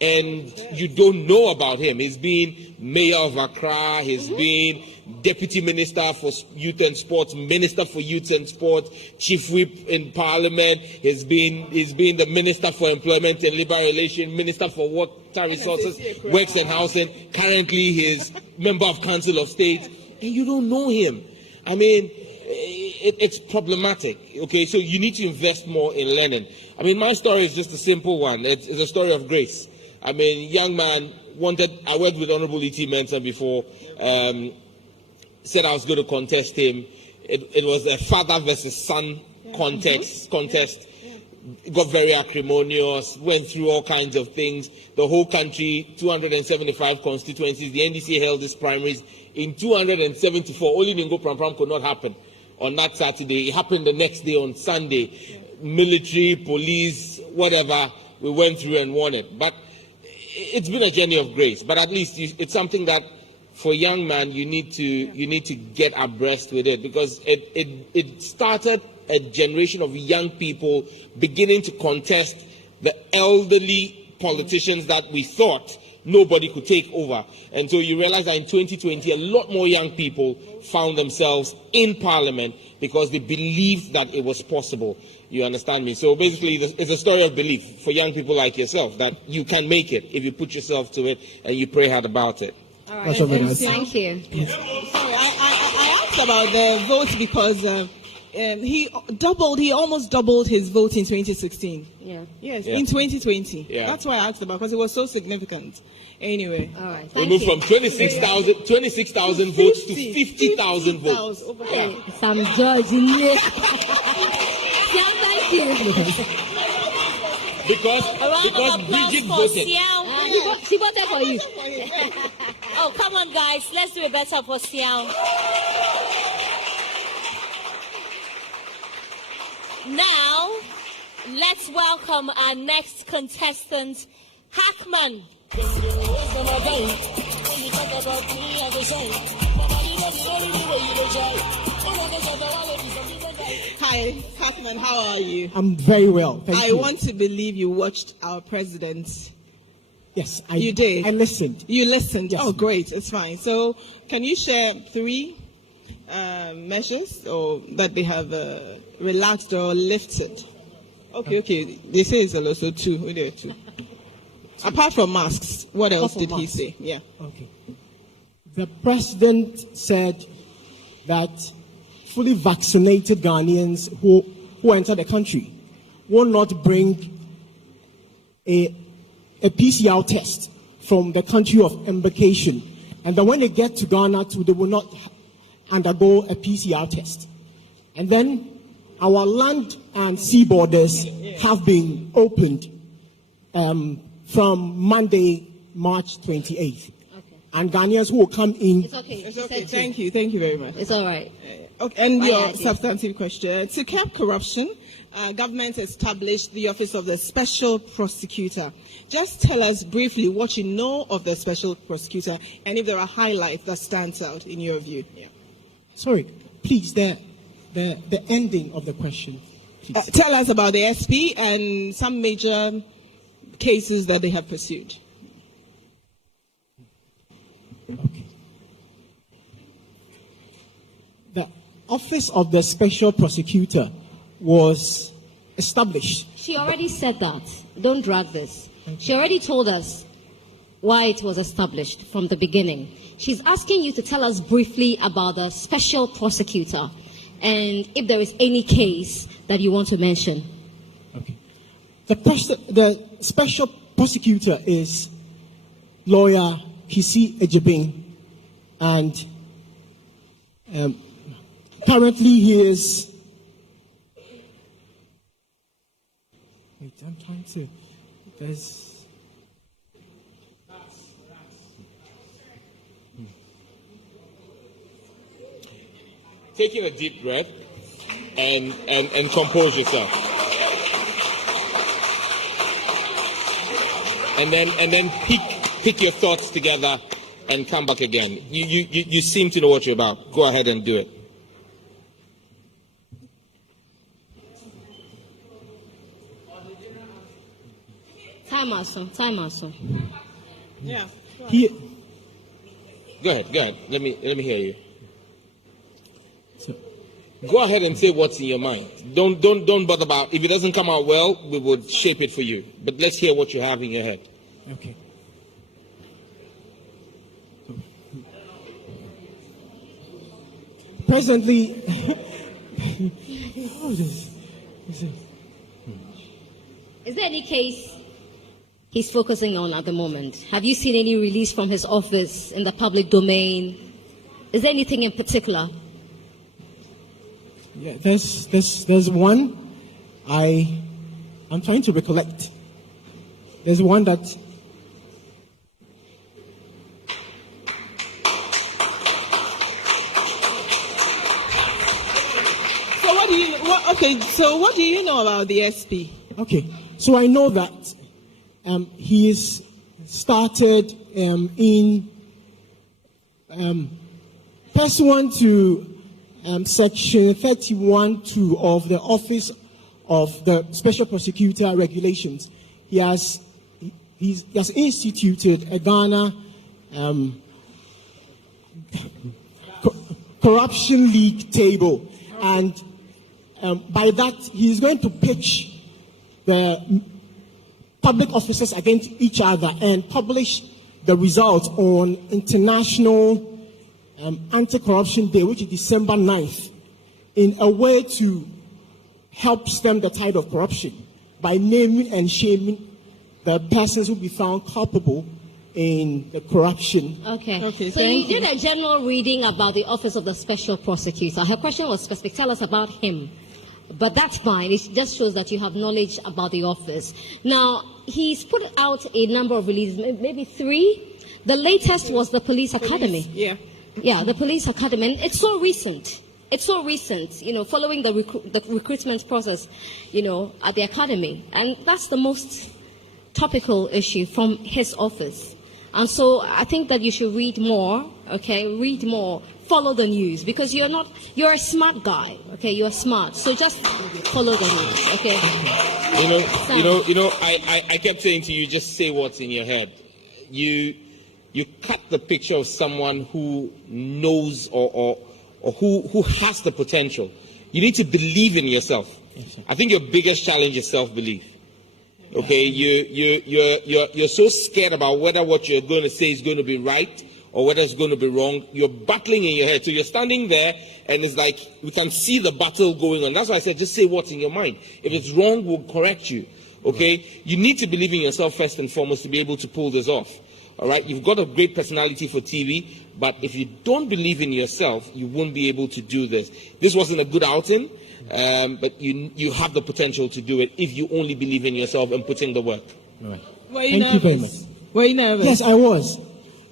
and you don't know about him. He's been Mayor of Accra, he's been Deputy Minister for Youth and Sports, Minister for Youth and Sports, Chief Whip in Parliament, he's been the Minister for Employment and Labour Relations, Minister for Water Resources, Works and Housing, currently he's Member of Council of State, and you don't know him. I mean, it's problematic, okay? So you need to invest more in learning. I mean, my story is just a simple one. It's a story of grace. I mean, young man I worked with Honorable E.T. Mensah before, said I was going to contest him. It was a father versus son contest. It got very acrimonious, went through all kinds of things. The whole country, 275 constituencies, the NDC held its primaries in 274. Only Ningo Pram Pram could not happen on that Saturday. It happened the next day on Sunday. Military, police, whatever, we went through and won it. But it's been a journey of grace. But at least it's something that for young man you need to get abreast with it, because it started a generation of young people beginning to contest the elderly politicians that we thought nobody could take over. And so you realize that in 2020, a lot more young people found themselves in Parliament because they believed that it was possible. You understand me? So basically, it's a story of belief for young people like yourself that you can make it if you put yourself to it and you pray hard about it. All right. Thank you. Sorry, I asked about the vote because he almost doubled his vote in 2016. Yes, in 2020. That's why I asked about, because it was so significant. Anyway. All right. We moved from 26,000 votes to 50,000 votes. Sam George. Thank you. Because Bridget voted. She voted for you. Oh, come on, guys. Let's do it better for Siao. Now, let's welcome our next contestant, Hackman. Hi, Hackman, how are you? I'm very well, thank you. I want to believe you watched our president. Yes, you did. I listened. You listened? Yes. Oh, great, it's fine. So, can you share 3 measures or that they have relaxed or lifted? Okay. They say it's also 2. We do 2. Apart from masks, what else Apart did from he masks. say? Yeah. Okay. The president said that fully vaccinated Ghanaians who enter the country will not bring a PCR test from the country of embarkation, and that when they get to Ghana too, they will not undergo a PCR test. And then our land and sea borders have been opened from Monday, March 28th. And Ghanaians who will come in. It's okay. It's okay. Thank you. Thank you very much. It's all right. Okay. And Bye, your Adi. substantive question. To curb corruption, government established the Office of the Special Prosecutor. Just tell us briefly what you know of the Special Prosecutor and if there are highlights that stands out in your view. Yeah. Sorry, please, the ending of the question. Please. Tell us about the SP and some major cases that they have pursued. Okay. The Office of the Special Prosecutor was established. She already said that. Don't drag this. She already told us why it was established from the beginning. She's asking you to tell us briefly about the special prosecutor and if there is any case that you want to mention. Okay. The special prosecutor is lawyer Kisi Ejibing, and currently he is. Wait, I'm trying to. There's. Taking a deep breath and compose yourself. And then pick your thoughts together and come back again. You seem to know what you're about. Go ahead and do it. Time also. Yeah. Go ahead. Let me hear you. Go ahead and say what's in your mind. Don't bother about. If it doesn't come out well, we will shape it for you. But let's hear what you have in your head. Okay. Presently, Is there any case he's focusing on at the moment? Have you seen any release from his office in the public domain? Is there anything in particular? yeah, there's one. I'm trying to recollect. There's one that. So what do you know about the SP? Okay, so I know that he is started in pursuant to section 31(2) of the Office of the Special Prosecutor Regulations. He has instituted a Ghana corruption league table, and by that he is going to pitch the public officers against each other and publish the results on International Anti-Corruption Day, which is December 9th, in a way to help stem the tide of corruption by naming and shaming the persons who be found culpable in the corruption. Okay. So you did a general reading about the Office of the Special Prosecutor. Her question was specific. Tell us about him. But that's fine. It just shows that you have knowledge about the office. Now, he's put out a number of releases, maybe 3. The latest was the Police Academy. Yeah, the Police Academy. And it's so recent. Following the recruitment process, at the academy. And that's the most topical issue from his office. And so I think that you should read more, read more, follow the news, because you're a smart guy, you're smart. So just follow the news, I kept saying to you, just say what's in your head. You cut the picture of someone who knows or who has the potential. You need to believe in yourself. I think your biggest challenge is self-belief. Okay, you're so scared about whether what you're going to say is going to be right or whether it's going to be wrong. You're battling in your head. So you're standing there and it's like we can see the battle going on. That's why I said just say what's in your mind. If it's wrong, we'll correct you. Okay? You need to believe in yourself first and foremost to be able to pull this off. All right? You've got a great personality for TV, but if you don't believe in yourself, you won't be able to do this. This wasn't a good outing. But you have the potential to do it if you only believe in yourself and put in the work. Right. Were you nervous? Were you nervous? Yes, I was.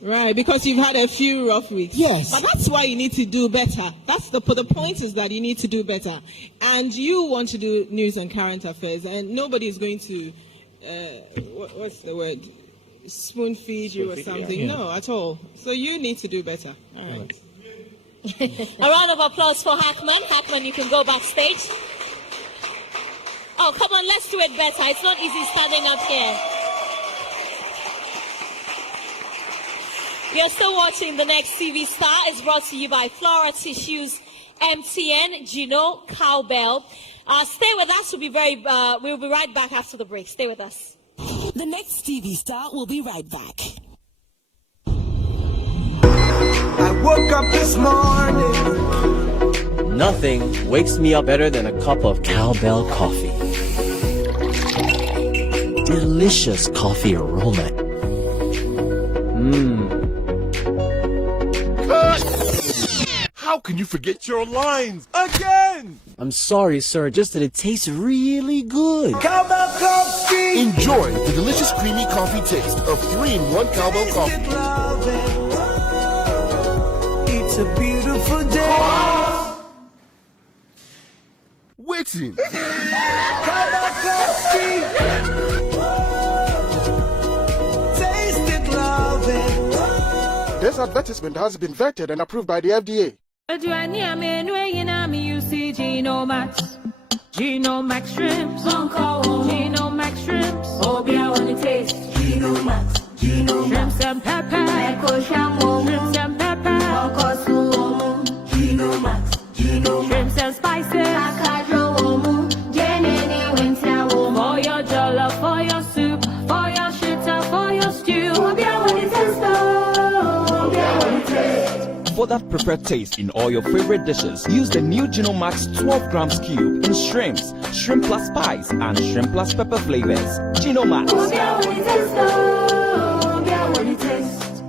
Right, because you've had a few rough weeks. Yes. But that's why you need to do better. That's the point is that you need to do better. And you want to do news and current affairs, and nobody is going to, what's the word? Spoon feed you or something. Yeah. No, at all. So you need to do better. All right. A round of applause for Hackman. Hackman, you can go backstage. Oh, come on, let's do it better. It's not easy standing up here. You're still watching The Next TV Star. It's brought to you by Flora Tissues, MTN, GHOne, Cowbell. Stay with us. We'll be right back after the break. Stay with us. The Next TV Star will be right back. I woke up this morning. Nothing wakes me up better than a cup of cowbell coffee. Delicious coffee aroma. How can you forget your lines again? I'm sorry, sir, just that it tastes really good. Cowbell coffee. Enjoy the delicious creamy coffee taste of 3-in-1 Cowbell coffee. It's a beautiful day. Waiting. Cowbell coffee. Taste it, love it. This advertisement has been vetted and approved by the FDA. GHOne Max shrimps, GHOne Max shrimps. Oh, yeah, when it tastes GHOne Max, shrimps and pepper, shrimps and pepper, GHOne Max, shrimps and spices, for your jollof, for your soup, for your shitta, for your stew. Oh, yeah, when it tastes, oh, yeah, when it tastes. For that preferred taste in all your favorite dishes, use the new GHOne Max 12 grams cube in shrimps, shrimp plus spice, and shrimp plus pepper flavors. GHOne Max. Oh, yeah, when it tastes, oh, yeah, when it tastes.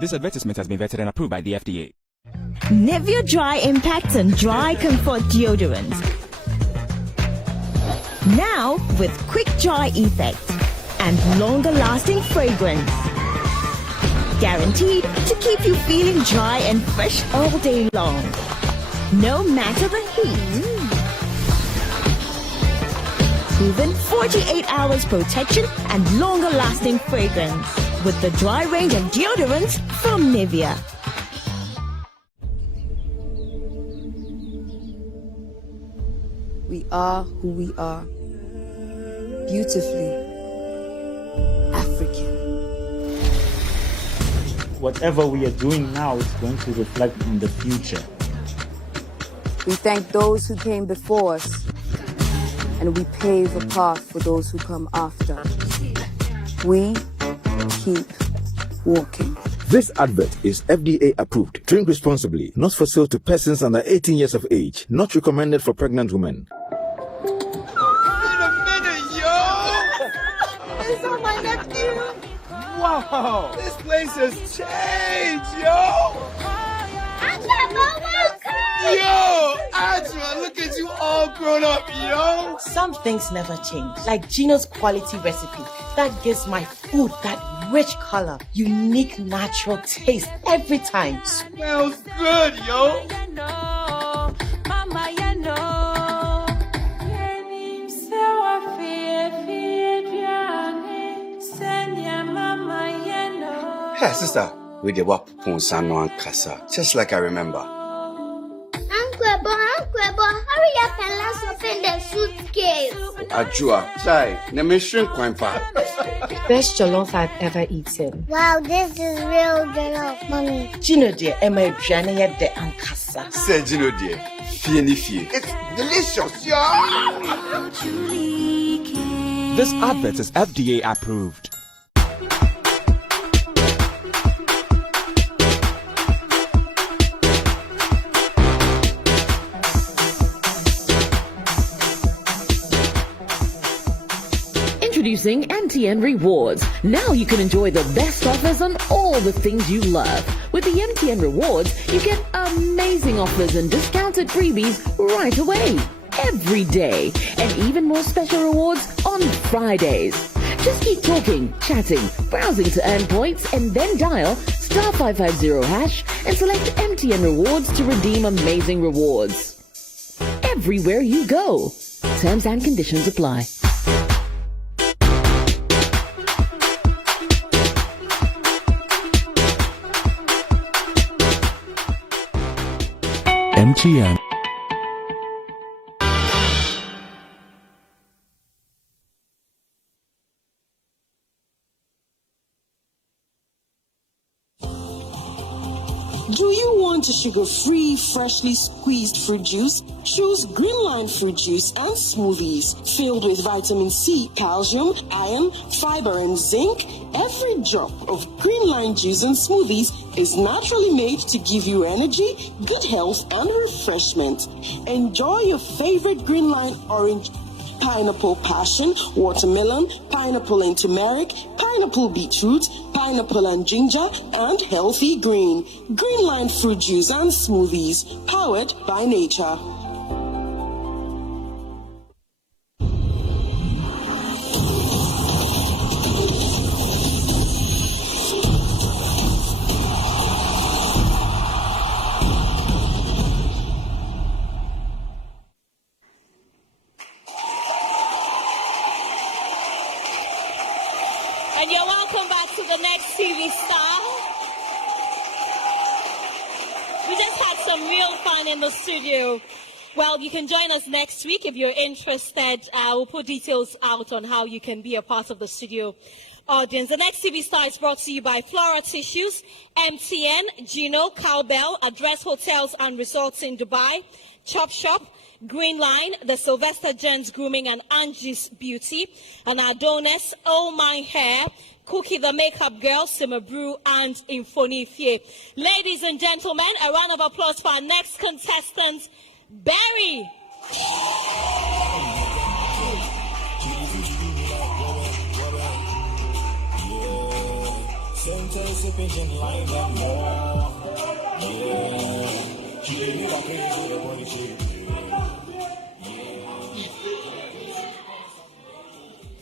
This advertisement has been vetted and approved by the FDA. Nivea Dry Impact and Dry Comfort Deodorant. Now with quick dry effect and longer lasting fragrance. Guaranteed to keep you feeling dry and fresh all day long. No matter the heat. Proven 48 hours protection and longer lasting fragrance with the dry range of deodorants from Nivea. We are who we are. Beautifully African. Whatever we are doing now is going to reflect in the future. We thank those who came before us, and we pave a path for those who come after. We keep walking. This advert is FDA approved. Drink responsibly. Not for sale to persons under 18 years of age. Not recommended for pregnant women. It's on my nephew. Wow, this place has changed, yo. Yo, Ajwa, look at you all grown up, yo. Some things never change, like GHOne's quality recipe that gives my food that rich color, unique natural taste every time. Smells good, yo. Hey, sister, with the wap Ponsano and Casa, just like I remember. Uncle Bo, hurry up and let's open the suitcase. Ajua, chai, na me shrink coin pa. Best jollof I've ever eaten. Wow, this is real jollof, mommy. GHOne dear, Emma Jania de Ankasa. Say GHOne dear, fie ni fie. It's delicious, yo. This advert is FDA approved. Introducing MTN Rewards. Now you can enjoy the best offers on all the things you love. With the MTN Rewards, you get amazing offers and discounted freebies right away, every day, and even more special rewards on Fridays. Just keep talking, chatting, browsing to earn points, and then dial *550# and select MTN Rewards to redeem amazing rewards. Everywhere you go. Terms and conditions apply. MTN. Do you want a sugar-free, freshly squeezed fruit juice? Choose Greenline fruit juice and smoothies filled with vitamin C, calcium, iron, fiber, and zinc. Every drop of Greenline juice and smoothies is naturally made to give you energy, good health, and refreshment. Enjoy your favorite Greenline orange, pineapple passion, watermelon, pineapple and turmeric, pineapple beetroot, pineapple and ginger, and healthy green. Greenline fruit juice and smoothies, powered by nature. And you're welcome back to the next TV Star. We just had some real fun in the studio. Well, you can join us next week if you're interested. We'll put details out on how you can be a part of the studio audience. The next TV Star is brought to you by Flora Tissues, MTN, GHOne, Cowbell, Address Hotels and Resorts in Dubai, Chop Shop, Greenline, the Sylvester Gents Grooming and Angie's Beauty, and our donors, Oh My Hair, Cookie the Makeup Girl, Simmer Brew, and Infonifie. Ladies and gentlemen, a round of applause for our next contestant, Barry.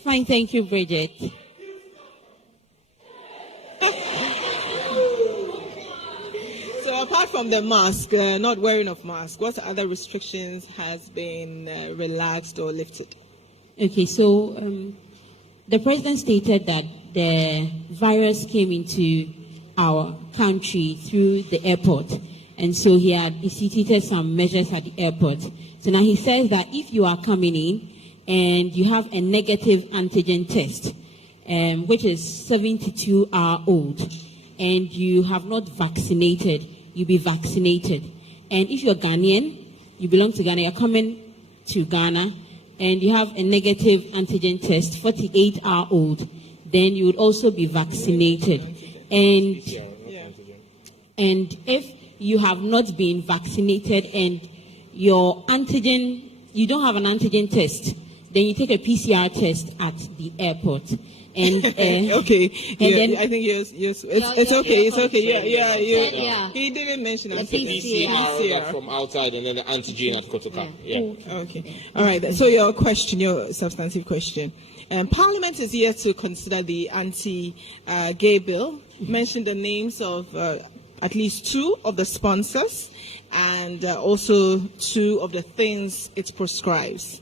Fine, thank you, Bridget. So apart from the mask, not wearing of mask, what other restrictions has been relaxed or lifted? Okay, so the president stated that the virus came into our country through the airport, and so he had instituted some measures at the airport. So now he says that if you are coming in and you have a negative antigen test, which is 72-hour-old, and you have not vaccinated, you'll be vaccinated. And if you're Ghanaian, you belong to Ghana, you're coming to Ghana, and you have a negative antigen test, 48-hour-old, then you would also be vaccinated. And if you have not been vaccinated and your antigen, you don't have an antigen test, then you take a PCR test at the airport. And okay, and then, I think yes, it's okay. Yeah. He didn't mention the PCR from outside and then the antigen at Kotoka. Yeah. Okay. All right. So your substantive question. Parliament is yet to consider the anti-gay bill. Mention the names of at least two of the sponsors and also two of the things it prescribes.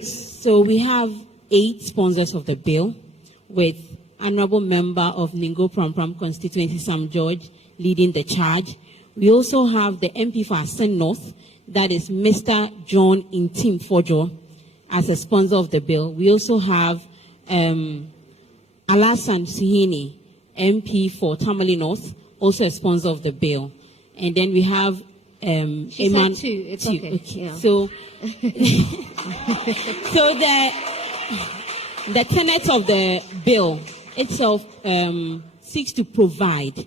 So we have 8 sponsors of the bill, with Honorable Member of Ningo Pram constituency Sam George leading the charge. We also have the MP for Ascent North, that is Mr. John Intim Fojo, as a sponsor of the bill. We also have Alasan Suhini, MP for Tamale North, also a sponsor of the bill. And then we have she said two. It's okay. Yeah. So, The tenet of the bill itself seeks to provide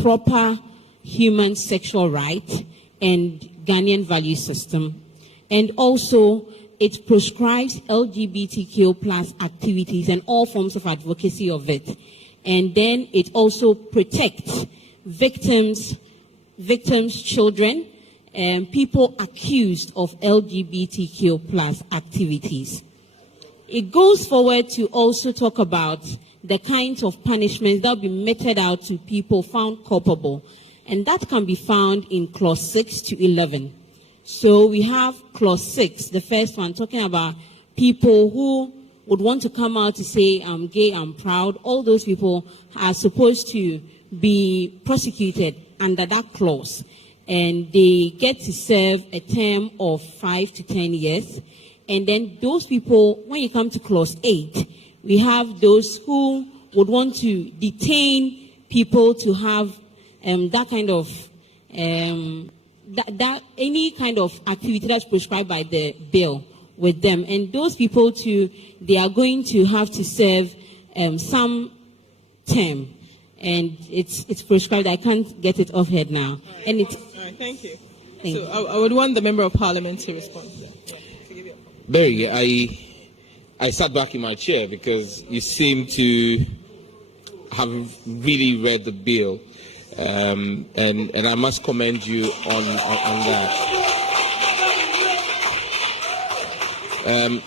proper human sexual rights and Ghanaian value system, and also it prescribes LGBTQ plus activities and all forms of advocacy of it, and then it also protects victims, children, and people accused of LGBTQ plus activities. It goes forward to also talk about the kinds of punishments that will be meted out to people found culpable, and that can be found in clause 6 to 11. So we have clause 6, the first one, talking about people who would want to come out to say, I'm gay, I'm proud. All those people are supposed to be prosecuted under that clause, and they get to serve a term of 5 to 10 years. And then those people, when you come to clause 8, we have those who would want to detain people to have that kind of any kind of activity that's prescribed by the bill with them. And those people too, they are going to have to serve some term, and it's prescribed. I can't get it off head now. Right. And it's all right. Thank you. Thank you. I would want the member of parliament to respond. Barry, I sat back in my chair because you seem to have really read the bill, and I must commend you on that.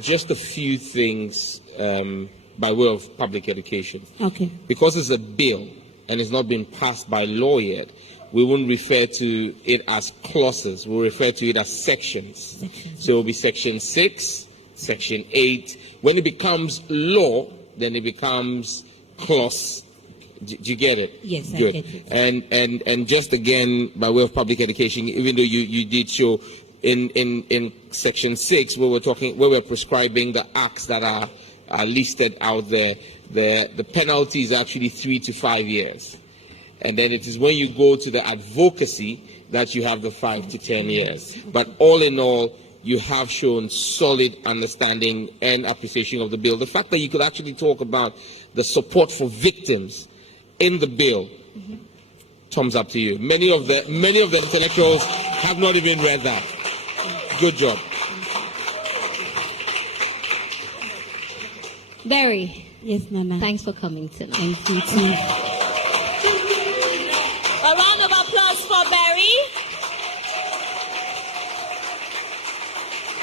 Just a few things by way of public education. Okay. Because it's a bill and it's not been passed by law yet, we won't refer to it as clauses. We'll refer to it as sections. So it will be section 6, section 8. When it becomes law, then it becomes clause. Do you get it? Yes, good. I get it. And just again, by way of public education, even though you did show in section 6, where we're prescribing the acts that are listed out there, the penalty is actually 3 to 5 years. And then it is when you go to the advocacy that you have the 5 to 10 years. But all in all, you have shown solid understanding and appreciation of the bill. The fact that you could actually talk about the support for victims in the bill, thumbs up to you. Many of the intellectuals have not even read that. Good job. Barry. Yes, Nana. Thanks for coming tonight. Thank you too. A round of applause for Barry.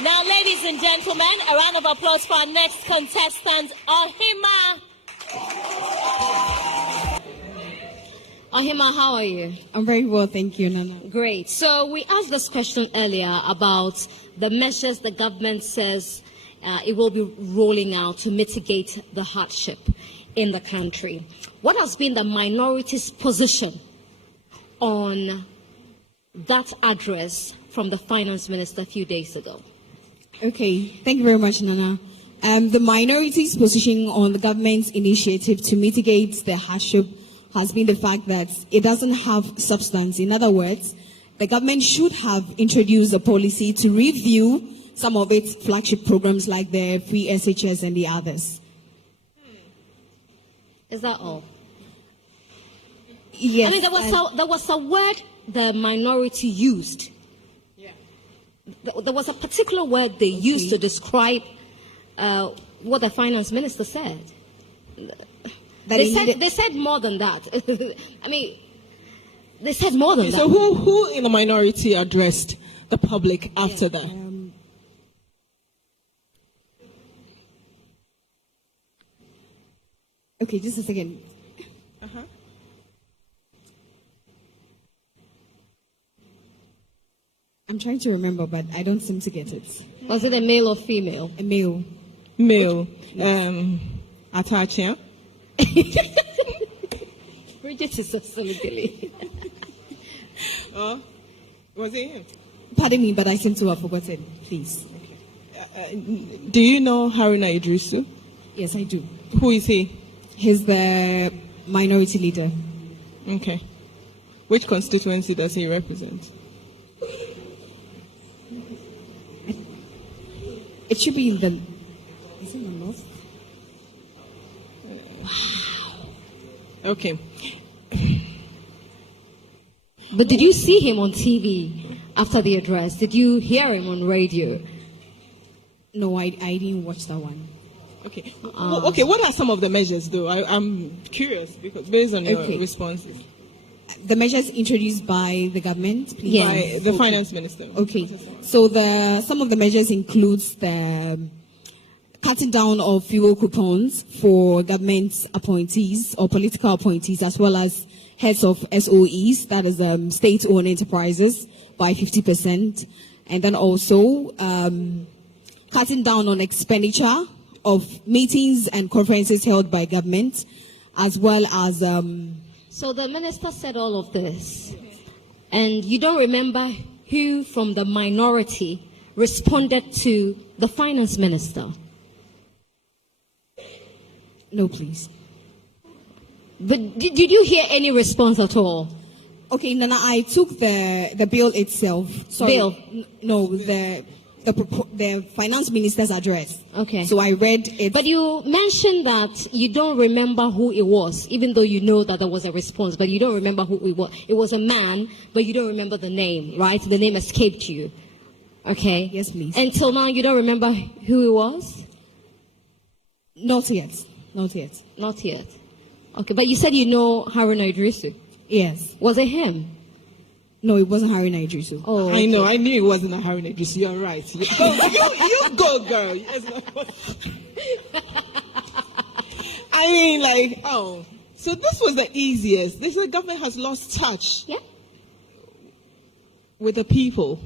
Now, ladies and gentlemen, a round of applause for our next contestant, Ohima. Ohima, how are you? I'm very well, thank you, Nana. Great. So we asked this question earlier about the measures the government says it will be rolling out to mitigate the hardship in the country. What has been the minority's position on that address from the finance minister a few days ago? Okay, thank you very much, Nana. The minority's position on the government's initiative to mitigate the hardship has been the fact that it doesn't have substance. In other words, the government should have introduced a policy to review some of its flagship programs like the free SHS and the others. Is that all? Yes. I mean, there was a word the minority used. Yeah. There was a particular word they used to describe what the finance minister said. They said more than that. I mean, they said more than that. So who in the minority addressed the public after that? Okay, just a second. I'm trying to remember, but I don't seem to get it. Was it a male or female? A male. Male. Atachia. Bridget is so silly. Oh, was it him? Pardon me, but I seem to have forgotten. Please. Do you know Haruna Idrisu? Yes, I do. Who is he? He's the minority leader. Okay. Which constituency does he represent? It should be in the Is it the North? Okay. But did you see him on TV after the address? Did you hear him on radio? No, I didn't watch that one. Okay. Okay, what are some of the measures, though? I'm curious, because based on your responses. The measures introduced by the government, please. Yes. By the finance minister. Okay. So some of the measures includes the cutting down of fuel coupons for government appointees or political appointees, as well as heads of SOEs, that is state-owned enterprises, by 50%, and then also cutting down on expenditure of meetings and conferences held by government, as well as. So the minister said all of this, and you don't remember who from the minority responded to the finance minister? No, please. But did you hear any response at all? Okay, Nana, I took the bill itself. Sorry, Bill? No, the finance minister's address. Okay. So I read it. But you mentioned that you don't remember who it was, even though you know that there was a response, but you don't remember who it was. It was a man, but you don't remember the name, right? The name escaped you. Okay? Yes, please. Until now, you don't remember who it was? Not yet. Not yet. Not yet. Okay, but you said you know Haruna Idrisu. Yes. Was it him? No, it wasn't Haruna Idrisu. Oh, I know. I knew it wasn't a Haruna Idrisu. You're right. You go, girl. Yes, I mean, like, so this was the easiest. The government has lost touch with the people.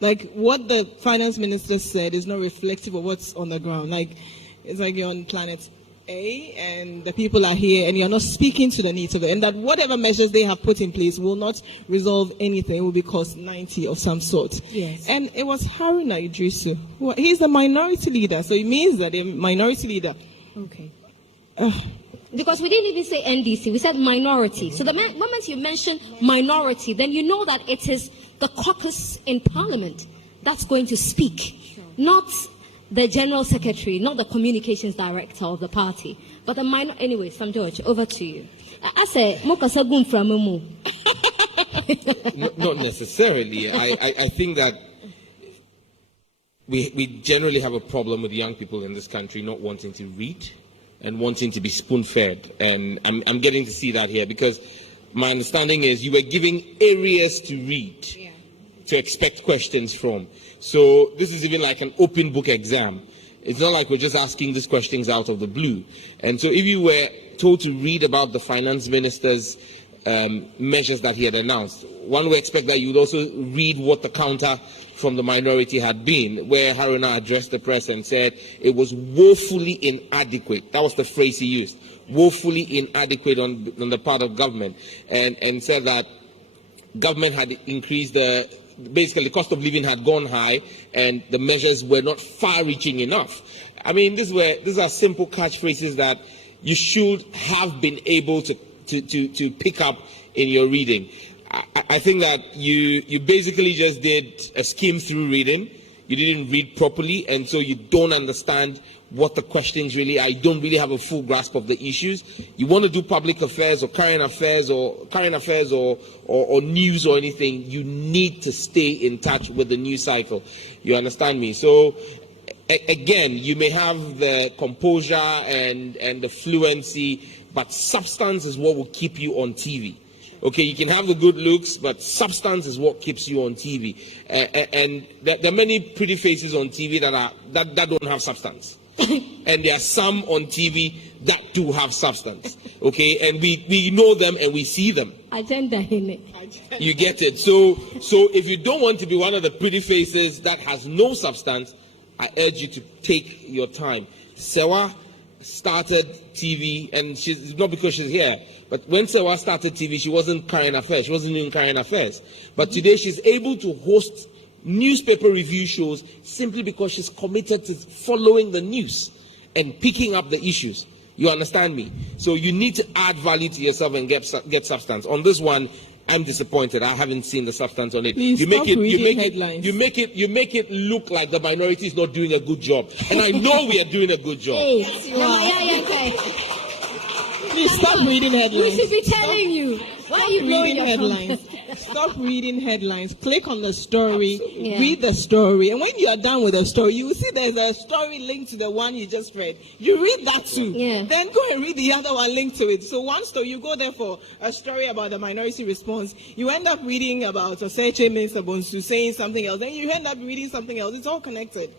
Like, what the finance minister said is not reflective of what's on the ground. Like, it's like you're on planet A and the people are here and you're not speaking to the needs of it. And that whatever measures they have put in place will not resolve anything. It will be cost 90 of some sort. Yes. And it was Haruna Idrisu. He's the minority leader. So it means that the minority leader. Okay. Because we didn't even say NDC, we said minority. So the moment you mention minority, then you know that it is the caucus in parliament that's going to speak, not the general secretary, not the communications director of the party, but the minor. Anyway, Sam George, over to you. I say, Mokasagum from Mumu. Not necessarily. I think that we generally have a problem with young people in this country not wanting to read and wanting to be spoon-fed. And I'm getting to see that here, because my understanding is you were giving areas to read, to expect questions from. So this is even like an open book exam. It's not like we're just asking these questions out of the blue. And so if you were told to read about the finance minister's measures that he had announced, one would expect that you would also read what the counter from the minority had been, where Haruna addressed the press and said it was woefully inadequate. That was the phrase he used. Woefully inadequate on the part of government, and said that government had increased basically the cost of living had gone high and the measures were not far-reaching enough. I mean, these are simple catchphrases that you should have been able to pick up in your reading. I think that you basically just did a skim through reading. You didn't read properly, and so you don't understand what the questions really are. You don't really have a full grasp of the issues. You want to do public affairs or current affairs or news or anything, you need to stay in touch with the news cycle. You understand me? So again, you may have the composure and the fluency, but substance is what will keep you on TV. Okay, you can have the good looks, but substance is what keeps you on TV. And there are many pretty faces on TV that don't have substance. And there are some on TV that do have substance. Okay, and we know them and we see them. Agenda in it. You get it. So if you don't want to be one of the pretty faces that has no substance, I urge you to take your time. Sewa started TV, and it's not because she's here, but when Sewa started TV, she wasn't current affairs. She wasn't doing current affairs. But today she's able to host newspaper review shows simply because she's committed to following the news and picking up the issues. You understand me? So you need to add value to yourself and get substance. On this one, I'm disappointed. I haven't seen the substance on it. Please stop reading headlines. You make it look like the minority is not doing a good job, and I know we are doing a good job. Please stop reading headlines. We should be telling you. Why are you blowing your headlines? Stop reading headlines. Click on the story. Yeah. Read the story. And when you are done with the story, you will see there's a story linked to the one you just read. You read that too. Yeah. Then go and read the other one linked to it. So one story, you go there for a story about the minority response. You end up reading about Oseche Minister Bonsu saying something else. Then you end up reading something else. It's all connected.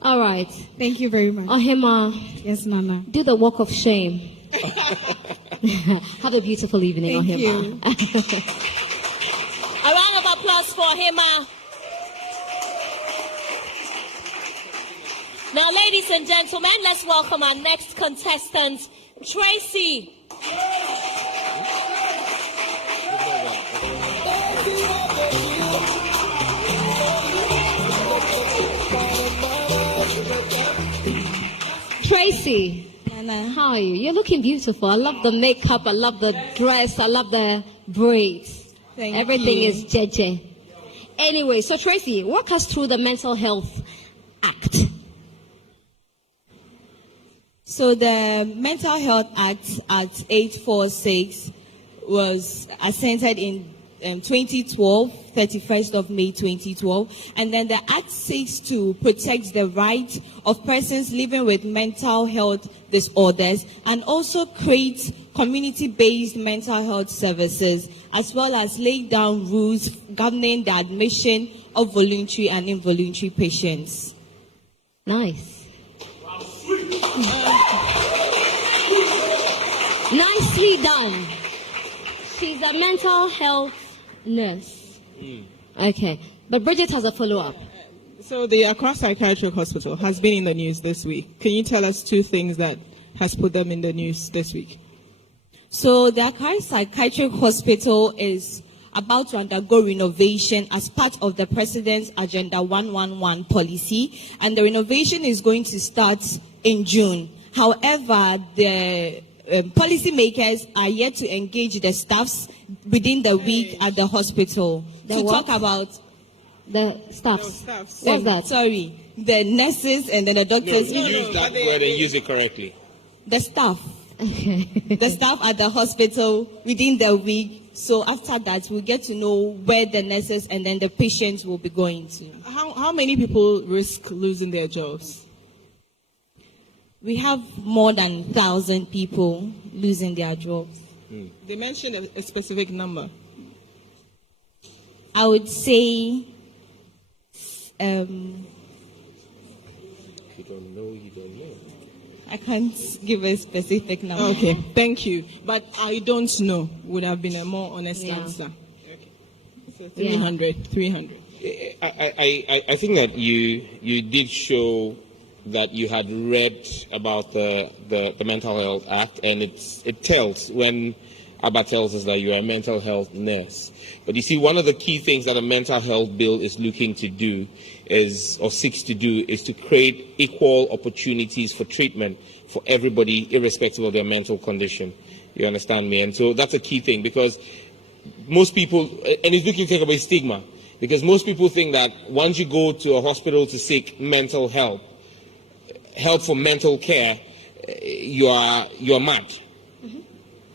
All right. Thank you very much. Ohima. Yes, Nana. Do the walk of shame. Have a beautiful evening, Thank Ohima. A round of applause for Ohima. Now, ladies and gentlemen, let's welcome our next contestant, Tracy. Tracy. How are you? You're looking beautiful. I love the makeup. I love the dress. I love the braids. Everything is jeje. Anyway, so Tracy, walk us through the Mental Health Act. So the Mental Health Act Act 846 was assented in 2012, 31st of May 2012, and then the Act seeks to protect the right of persons living with mental health disorders and also create community-based mental health services, as well as lay down rules governing the admission of voluntary and involuntary patients. Nice. Nicely done. She's a mental health nurse. Okay. But Bridget has a follow-up. So the Accra Psychiatric Hospital has been in the news this week. Can you tell us two things that has put them in the news this week? So the Accra Psychiatric Hospital is about to undergo renovation as part of the President's Agenda 111 policy, and the renovation is going to start in June. However, the policymakers are yet to engage the staffs within the week at the hospital talk about the staffs. What's that? Sorry, the nurses and then the doctors. Use that word and use it correctly. The staff. The staff at the hospital within the week. So after that, we'll get to know where the nurses and then the patients will be going to. How many people risk losing their jobs? We have more than 1,000 people losing their jobs. They mentioned a specific number. I would say If you don't know, you don't know. I can't give a specific number. Okay, thank you. But I don't know would have been a more honest answer. Okay. So 300. I think that you did show that you had read about the Mental Health Act, and it tells when Abba tells us that you are a mental health nurse. But you see, one of the key things that a mental health bill is looking to do seeks to do is to create equal opportunities for treatment for everybody, irrespective of their mental condition. You understand me? And so that's a key thing, because most people, and it's looking to take away stigma, because most people think that once you go to a hospital to seek mental help for mental care, you are mad.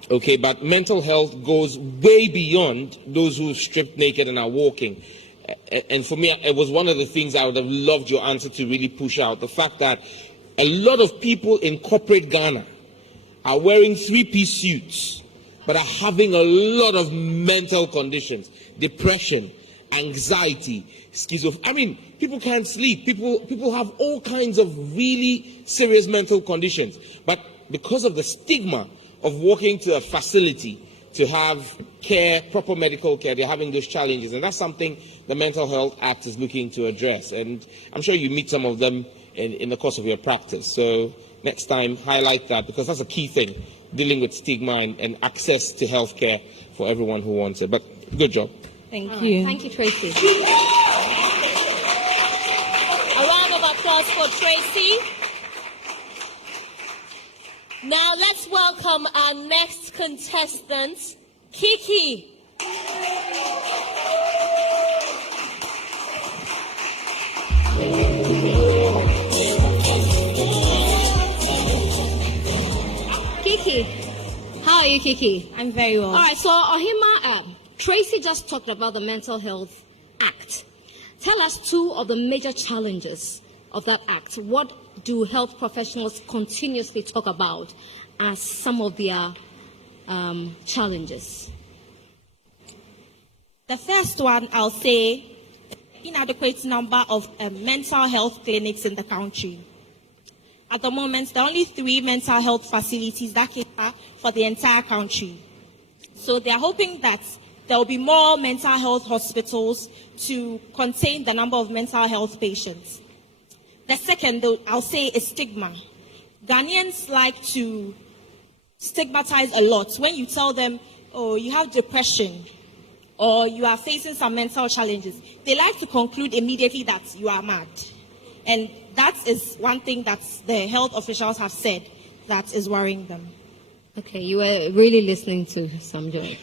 Okay, but mental health goes way beyond those who stripped naked and are walking. And for me, it was one of the things I would have loved your answer to really push out. The fact that a lot of people in corporate Ghana are wearing three-piece suits, but are having a lot of mental conditions, depression, anxiety, schizophrenia. I mean, people can't sleep. People have all kinds of really serious mental conditions. But because of the stigma of walking to a facility to have care, proper medical care, they're having those challenges. And that's something the Mental Health Act is looking to address. And I'm sure you meet some of them in the course of your practice. So next time, highlight that, because that's a key thing, dealing with stigma and access to health care for everyone who wants it. But good job. Thank you. Thank you, Tracy. A round of applause for Tracy. Now let's welcome our next contestant, Kiki. Kiki, how are you, Kiki? I'm very well. All right, so Ohima, Tracy just talked about the Mental Health Act. Tell us two of the major challenges of that act. What do health professionals continuously talk about as some of their challenges? The first one, I'll say, inadequate number of mental health clinics in the country. At the moment, there are only 3 mental health facilities that cater for the entire country. So they are hoping that there will be more mental health hospitals to contain the number of mental health patients. The second, though, I'll say, is stigma. Ghanaians like to stigmatize a lot. When you tell them, oh, you have depression, or you are facing some mental challenges, they like to conclude immediately that you are mad. And that is one thing that the health officials have said that is worrying them. Okay, you were really listening to Samjoy.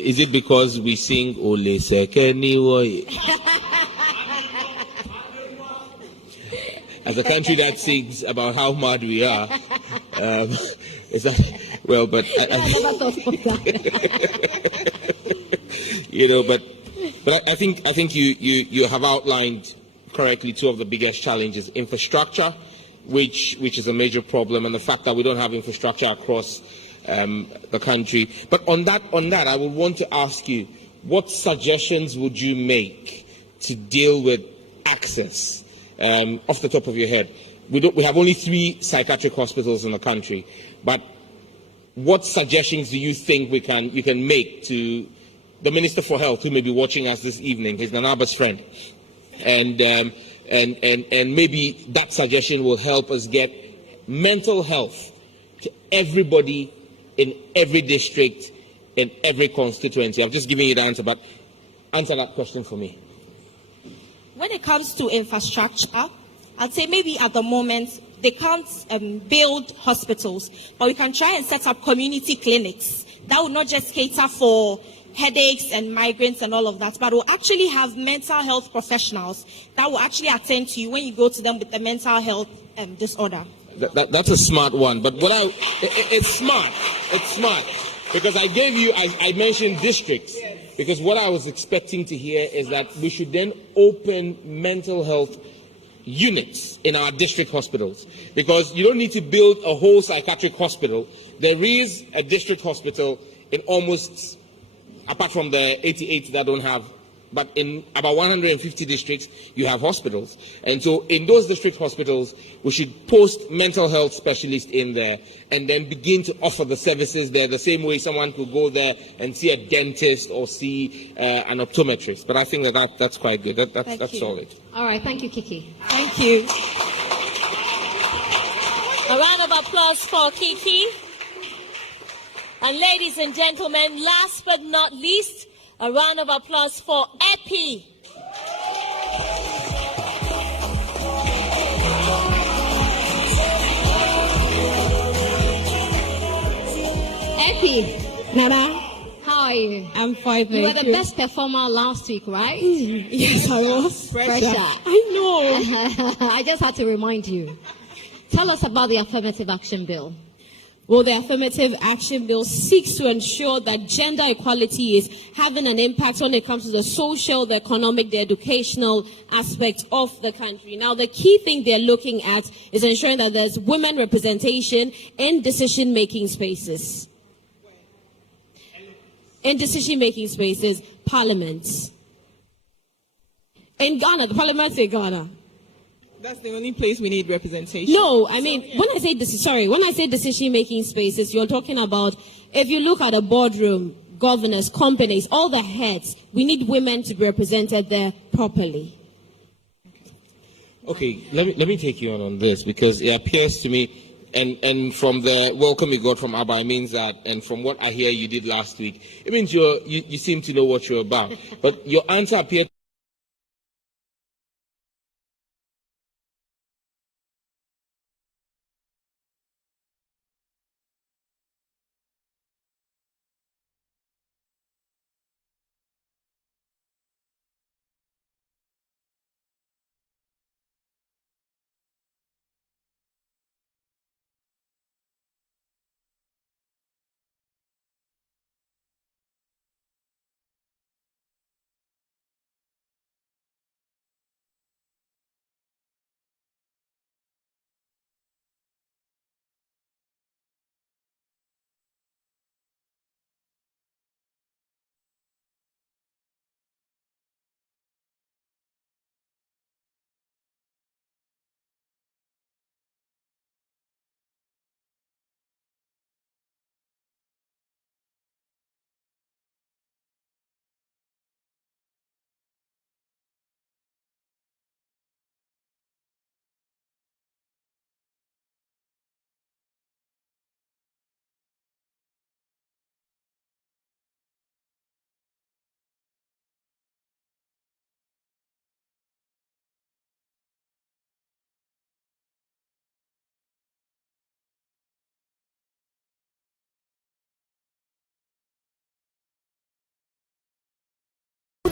Is it because we sing Ole Sekeni? As a country that sings about how mad we are, is that, well, but you know, but I think you have outlined correctly two of the biggest challenges: infrastructure, which is a major problem, and the fact that we don't have infrastructure across the country. But on that, I would want to ask you, what suggestions would you make to deal with access? Off the top of your head, we have only 3 psychiatric hospitals in the country, but what suggestions do you think you can make to the Minister for Health, who may be watching us this evening? He's Nanaba's friend, and maybe that suggestion will help us get mental health to everybody in every district, in every constituency. I'm just giving you the answer, but answer that question for me. When it comes to infrastructure, I'd say maybe at the moment they can't build hospitals, but we can try and set up community clinics that will not just cater for headaches and migraines and all of that, but will actually have mental health professionals that will actually attend to you when you go to them with a mental health disorder. That's a smart one, but it's smart. It's smart because I mentioned districts. Because what I was expecting to hear is that we should then open mental health units in our district hospitals. Because you don't need to build a whole psychiatric hospital. There is a district hospital in almost, apart from the 88 that don't have, but in about 150 districts, you have hospitals. And so in those district hospitals, we should post mental health specialists in there and then begin to offer the services there the same way someone could go there and see a dentist or see an optometrist. But I think that's quite good. That's solid. All right, thank you, Kiki. Thank you. A round of applause for Kiki. And ladies and gentlemen, last but not least, a round of applause for Epi. Epi, Nana, how are you? I'm fine, You were the best performer last week, right? Yes, I was. Pressure. I know. I just had to remind you. Tell us about the Affirmative Action Bill. Well, the Affirmative Action Bill seeks to ensure that gender equality is having an impact when it comes to the social, the economic, the educational aspect of the country. Now, the key thing they're looking at is ensuring that there's women representation in decision-making spaces. In decision-making spaces, parliaments. In Ghana, the parliaments in Ghana. That's the only place we need representation. No, I mean, when I say decision-making spaces, you're talking about, if you look at a boardroom, governors, companies, all the heads, we need women to be represented there properly. Okay, let me take you on this, because it appears to me, and from the welcome you got from Abba, it means that, and from what I hear you did last week, it means you seem to know what you're about. But your answer appeared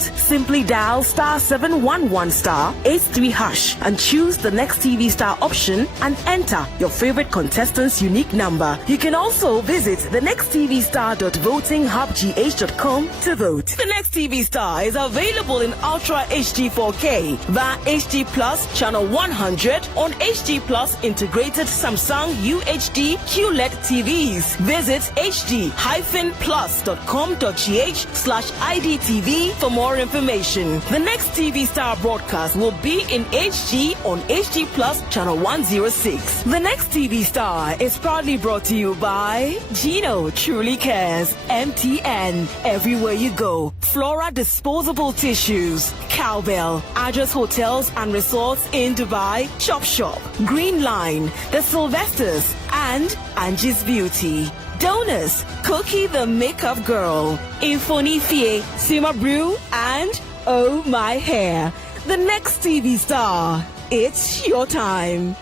Simply dial *711*83# and choose the next TV Star option and enter your favorite contestant's unique number. You can also visit thenexttvstar.votinghubgh.com to vote. The Next TV Star is available in Ultra HD 4K via HD Plus channel 100 on HD Plus integrated Samsung UHD QLED TVs. Visit hd-plus.com.gh/IDTV for more information. The Next TV Star broadcast will be in HD on HD Plus channel 106. The Next TV Star is proudly brought to you by GHOne Truly Cares, MTN, everywhere you go, Flora Disposable Tissues, Cowbell, Address Hotels and Resorts in Dubai, Chop Shop, Green Line, The Sylvesters, and Angie's Beauty. Donors, Cookie the Makeup Girl, Infoni Fie, Sima Brew, and Oh My Hair. The Next TV Star. It's your time.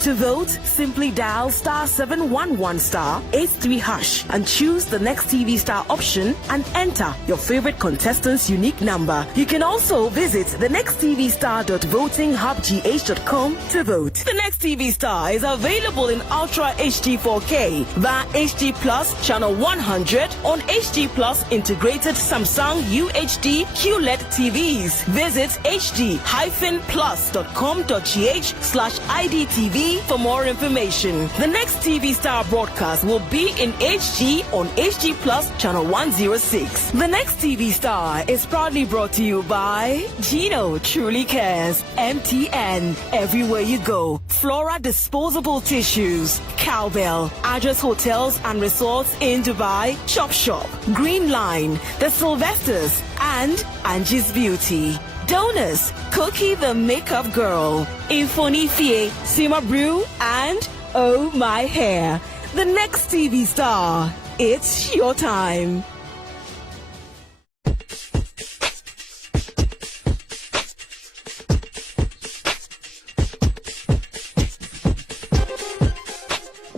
To vote, simply dial *711*83# and choose the Next TV Star option and enter your favorite contestant's unique number. You can also visit thenexttvstar.votinghubgh.com to vote. The Next TV Star is available in Ultra HD 4K via HD Plus channel 100 on HD Plus integrated Samsung UHD QLED TVs. Visit hd-plus.com.gh/IDTV for more information. The Next TV Star broadcast will be in HD on HD Plus channel 106. The Next TV Star is proudly brought to you by GHOne Truly Cares, MTN, everywhere you go, Flora Disposable Tissues, Cowbell, Address Hotels and Resorts in Dubai, Chop Shop, Green Line, The Sylvesters, and Angie's Beauty. Donors, Cookie the Makeup Girl, Infoni Fie, Sima Brew, and Oh My Hair. The Next TV Star. It's your time.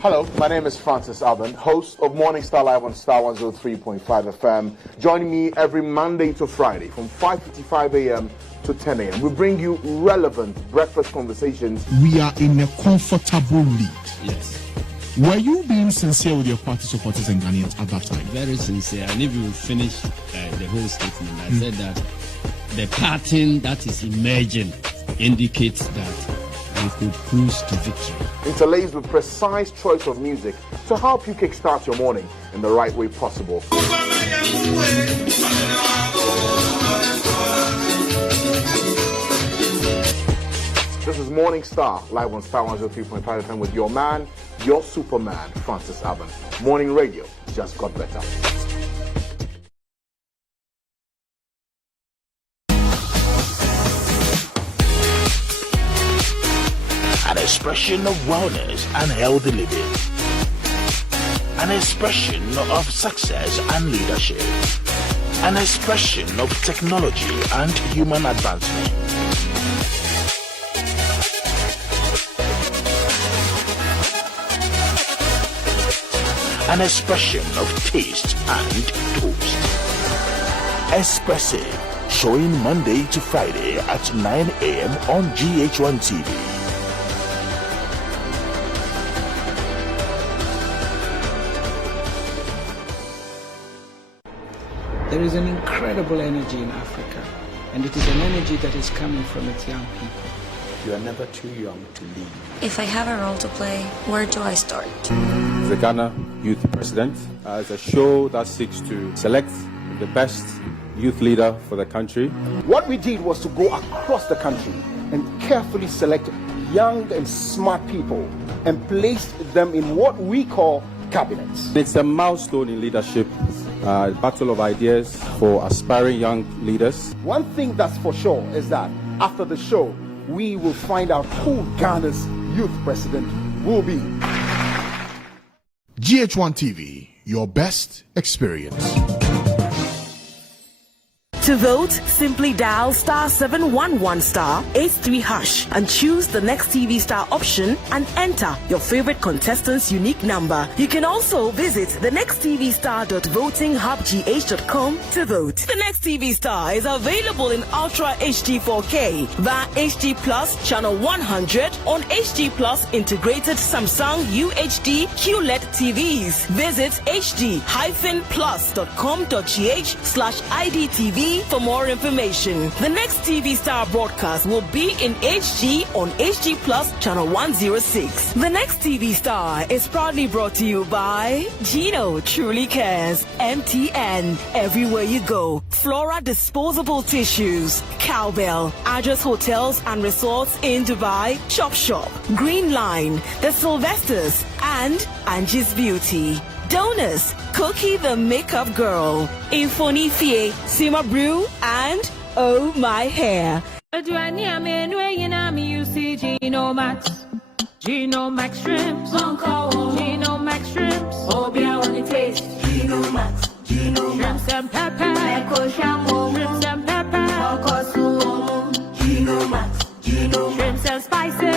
Hello, my name is Francis Alban, host of Morning Star Live on Star 103.5 FM. Join me every Monday to Friday from 5:55 a.m. to 10 a.m. We bring you relevant breakfast conversations. We are in a comfortable lead. Yes. Were you being sincere with your party supporters and Ghanaians at that time? Very sincere. And if you finish the whole statement, I said that the pattern that is emerging indicates that we could cruise to victory. Interlaced with precise choice of music to help you kickstart your morning in the right way possible. This is Morning Star, live on Star 103.5 FM with your man, your Superman, Francis Alban. Morning radio just got better. An expression of wellness and healthy living. An expression of success and leadership. An expression of technology and human advancement. An expression of taste and toast. Expressive, showing Monday to Friday at 9 a.m. on GH1 TV. There is an incredible energy in Africa, and it is an energy that is coming from its young people. You are never too young to lead. If I have a role to play, where do I start? The Ghana Youth President is a show that seeks to select the best youth leader for the country. What we did was to go across the country and carefully select young and smart people and place them in what we call cabinets. It's a milestone in leadership, battle of ideas for aspiring young leaders. One thing that's for sure is that after the show, we will find out who Ghana's youth president will be. GH1 TV, your best experience. To vote, simply dial *711*83# and choose the Next TV Star option and enter your favorite contestant's unique number. You can also visit thenexttvstar.votinghubgh.com to vote. The Next TV Star is available in Ultra HD 4K via HD Plus Channel 100 on HD Plus integrated Samsung UHD QLED TVs. Visit hd-plus.com.gh/IDTV for more information. The Next TV Star broadcast will be in HD on HD Plus Channel 106. The Next TV Star is proudly brought to you by GHOne Truly Cares, MTN, everywhere you go, Flora Disposable Tissues, Cowbell, Address Hotels and Resorts in Dubai, Chop Shop, Green Line, The Sylvesters, and Angie's Beauty. Donors, Cookie the Makeup Girl, Infoni Fie, Sima Brew, and Oh My Hair. GHOne Max Shrimps, GHOne Max Shrimps, Obia when it tastes, GHOne Max, Shrimps and pepper, Shrimps and pepper, GHOne Max, Shrimps and spices,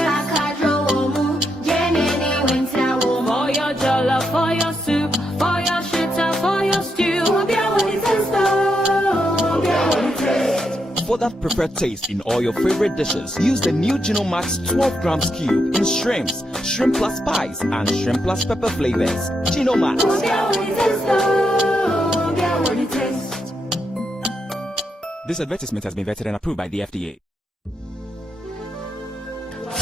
for your jollof, for your soup, for your shitter, for your stew, Obia when it tastes, Obia when it tastes. For that preferred taste in all your favorite dishes, use the new GHOne Max 12 grams cube in shrimps, shrimp plus spice, and shrimp plus pepper flavors. GHOne Max. This advertisement has been vetted and approved by the FDA.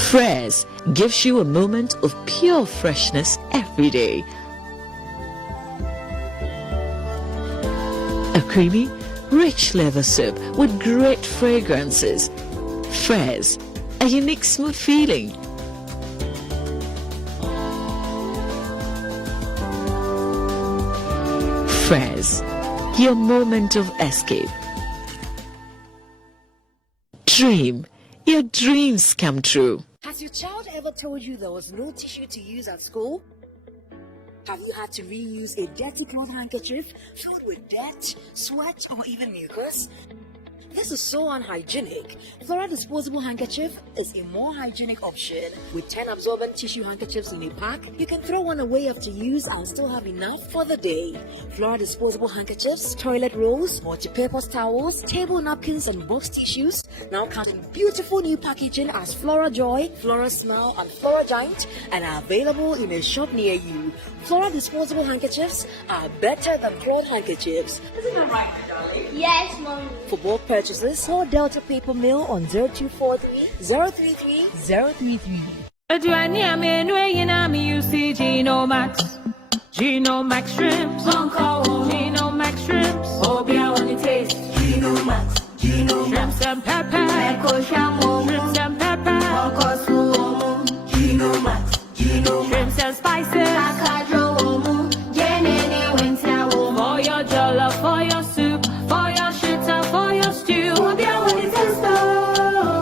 Fraise gives you a moment of pure freshness every day. A creamy, rich leather soup with great fragrances. Fraise, a unique smooth feeling. Fraise, your moment of escape. Dream, your dreams come true. Has your child ever told you there was no tissue to use at school? Have you had to reuse a dirty cloth handkerchief filled with dirt, sweat, or even mucus? This is so unhygienic. Flora disposable handkerchief is a more hygienic option. With 10 absorbent tissue handkerchiefs in a pack, you can throw one away after use and still have enough for the day. Flora disposable handkerchiefs, toilet rolls, multi-purpose towels, table napkins, and box tissues now come in beautiful new packaging as Flora Joy, Flora Smile, and Flora Giant, and are available in a shop near you. Flora disposable handkerchiefs are better than cloth handkerchiefs. Isn't that right, darling? Yes, Mom. For bulk purchases, call Delta Paper Mill on 0243 033 033. GHOne Max, GHOne Max Shrimps, GHOne Max Shrimps, Obia when it tastes, GHOne Max, Shrimps and pepper, Shrimps and pepper, GHOne Max, Shrimps and spices, for your jollof, for your soup, for your shitter, for your stew, Obia when it tastes,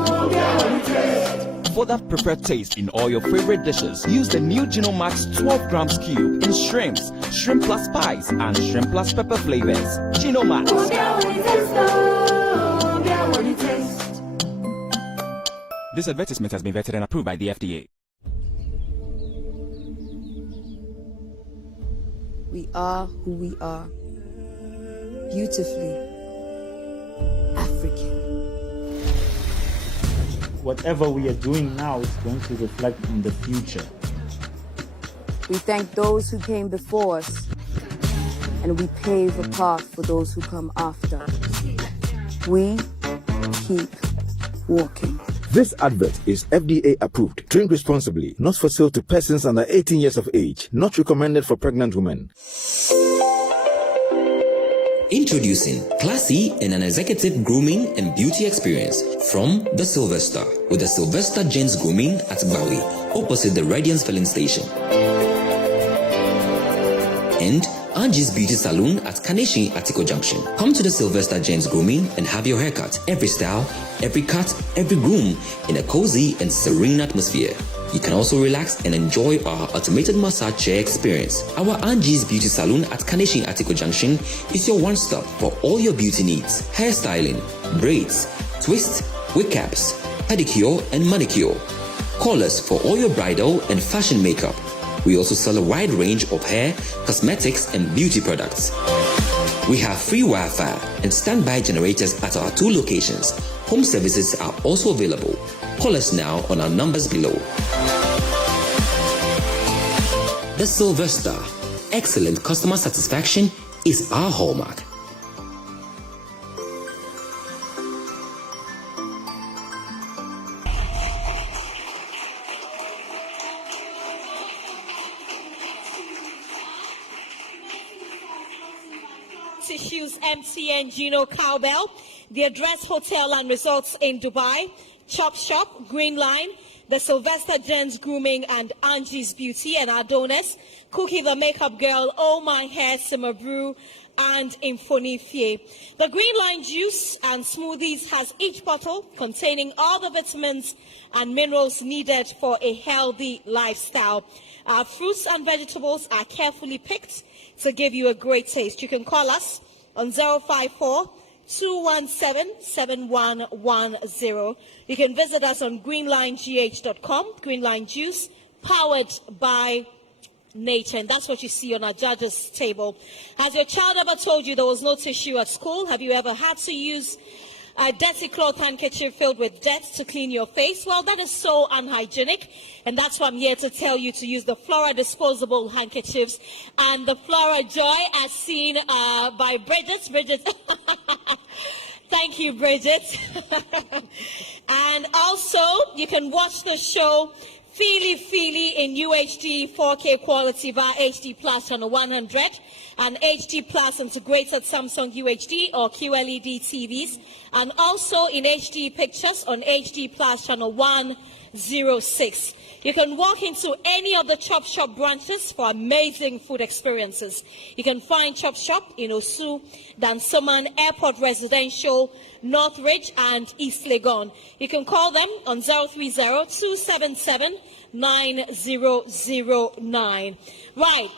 Obia when it tastes. For that preferred taste in all your favorite dishes, use the new GHOne Max 12 grams cube in shrimps, shrimp plus spice, and shrimp plus pepper flavors. GHOne Max. This advertisement has been vetted and approved by the FDA. We are who we are. Beautifully African. Whatever we are doing now is going to reflect in the future. We thank those who came before us, and we pave a path for those who come after. We keep walking. This advert is FDA approved. Drink responsibly. Not for sale to persons under 18 years of age. Not recommended for pregnant women. Introducing classy and an executive grooming and beauty experience from the Silver Star with the Sylvester Gents Grooming at Bowie, opposite the Radiance Filling Station. And Angie's Beauty Salon at Kaneshi Atiko Junction. Come to the Sylvester Gents Grooming and have your haircut. Every style, every cut, every groom in a cozy and serene atmosphere. You can also relax and enjoy our automated massage chair experience. Our Angie's Beauty Salon at Kaneshin Atiko Junction is your one-stop for all your beauty needs. Hairstyling, braids, twists, wig caps, pedicure and manicure. Call us for all your bridal and fashion makeup. We also sell a wide range of hair, cosmetics and beauty products. We have free Wi-Fi and standby generators at our 2 locations. Home services are also available. Call us now on our numbers below. The Silver Star. Excellent customer satisfaction is our hallmark. Tissues MTN Gino Cowbell, the Address Hotel and Resorts in Dubai, Chop Shop, Green Line, the Sylvester Jens Grooming and Angie's Beauty and Adonis, Cookie the Makeup Girl, Oh My Hair, Simmer Brew, and Infonifie. The Green Line juice and smoothies has each bottle containing all the vitamins and minerals needed for a healthy lifestyle. Our fruits and vegetables are carefully picked to give you a great taste. You can call us on 054-217-7110. You can visit us on greenlinegh.com. Greenline Juice, powered by nature. And that's what you see on our judges' table. Has your child ever told you there was no tissue at school? Have you ever had to use a dirty cloth handkerchief filled with dirt to clean your face? Well, that is so unhygienic, and that's why I'm here to tell you to use the Flora disposable handkerchiefs and the Flora Joy as seen by Bridget. Thank you, Bridget. And also, you can watch the show Feely in UHD 4K quality via HD Plus channel 100 and HD Plus integrated Samsung UHD or QLED TVs, and also in HD pictures on HD Plus channel 106. You can walk into any of the Chop Shop branches for amazing food experiences. You can find Chop Shop in Osu, Dansoman, Airport Residential, Northridge, and East Legon. You can call them on 030-277-9009. Right.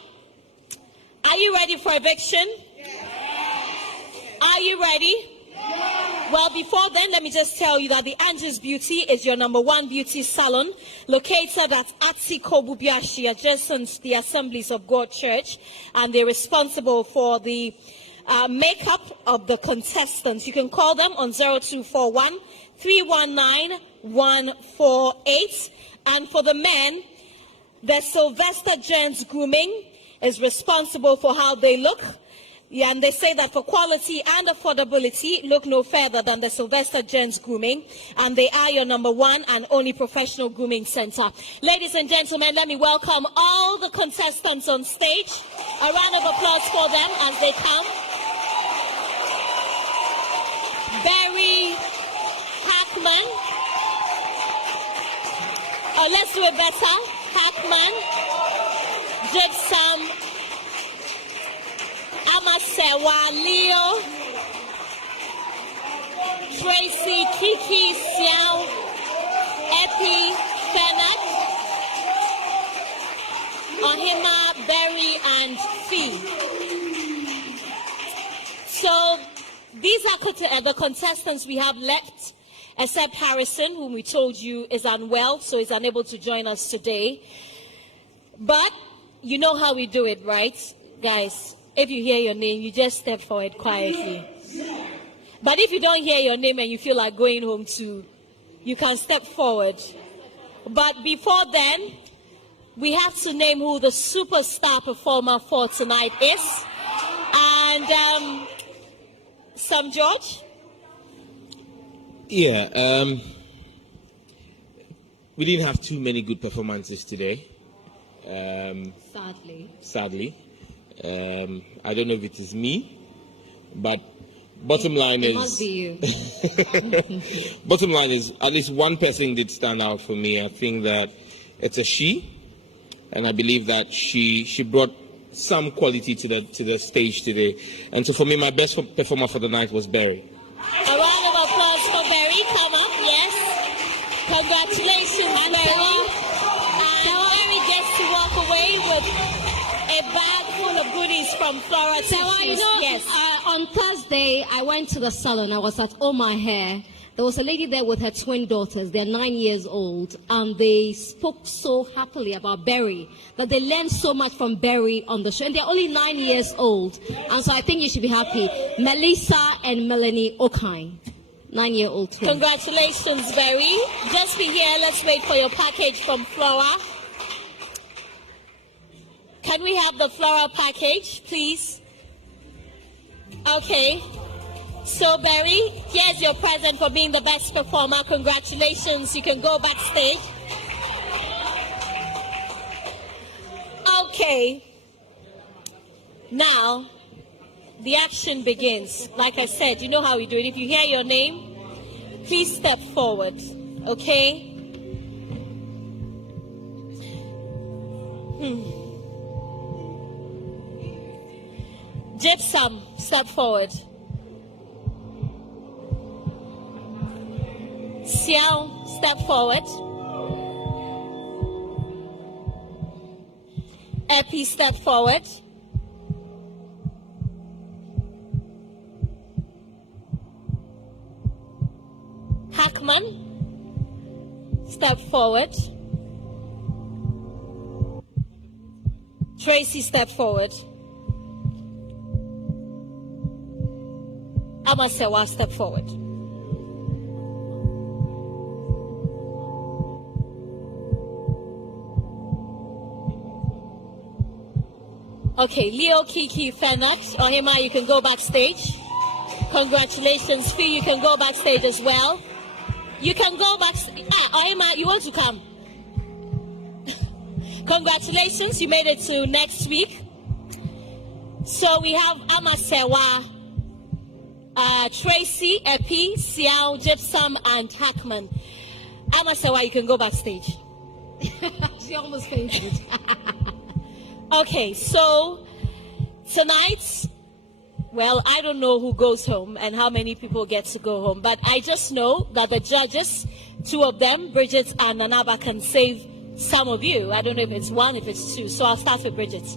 Are you ready for eviction? Yes. Are you ready? Yes. Well, before then, let me just tell you that the Angie's Beauty is your #1 beauty salon located at Atsi Kobubiashi, adjacent to the Assemblies of God Church, and they're responsible for the makeup of the contestants. You can call them on 0241-319-148. And for the men, the Sylvester Jens Grooming is responsible for how they look. Yeah, and they say that for quality and affordability, look no further than the Sylvester Jens Grooming, and they are your #1 and only professional grooming center. Ladies and gentlemen, let me welcome all the contestants on stage. A round of applause for them as they come. Barry Hackman. Oh, let's do it better. Hackman. Gypsum. Amasewa Leo. Tracy Kiki Xiao. Epi Fenat. Ohima, Berry, and Fee. So these are the contestants we have left, except Harrison, whom we told you is unwell, so he's unable to join us today. But you know how we do it, right? Guys, if you hear your name, you just step forward quietly. But if you don't hear your name and you feel like going home too, you can step forward. But before then, we have to name who the superstar performer for tonight is. And Sam George? Yeah, we didn't have too many good performances today. Sadly. I don't know if it is me, but bottom line is... It must be you. Bottom line is, at least one person did stand out for me. I think that it's a she, and I believe that she brought some quality to the stage today. And so for me, my best performer for the night was Barry. A round of applause for Barry. Come up, yes. Congratulations, Barry. a bag full of goodies from Flora So, you know, yes. On Thursday, I went to the salon. I was at Oh My Hair. There was a lady there with her twin daughters. They're 9 years old, and they spoke so happily about Berry that they learned so much from Berry on the show. And they're only 9 years old, and so I think you should be happy. Melissa and Melanie Okine, 9-year-old twins. Congratulations, Berry. Just be here. Let's wait for your package from Flora. Can we have the Flora package, please? Okay. So, Barry, here's your present for being the best performer. Congratulations. You can go backstage. Okay. Now, the action begins. Like I said, you know how we do it. If you hear your name, please step forward. Okay? Gypsum, step forward. Xiao, step forward. Epi, step forward. Hackman, step forward. Tracy, step forward. Amasewa, step forward. Okay, Leo, Kiki, Fenat, Ohima, you can go backstage. Congratulations, Fee, you can go backstage as well. You can go backstage. Ohima, you want to come? Congratulations, you made it to next week. So we have Amasewa, Tracy, Epi, Xiao, Gypsum, and Hackman. Amasewa, you can go backstage. She almost fainted. Okay, so tonight, well, I don't know who goes home and how many people get to go home, but I just know that the judges, two of them, Bridget and Nanaba, can save some of you. I don't know if it's one, if it's two. So I'll start with Bridget.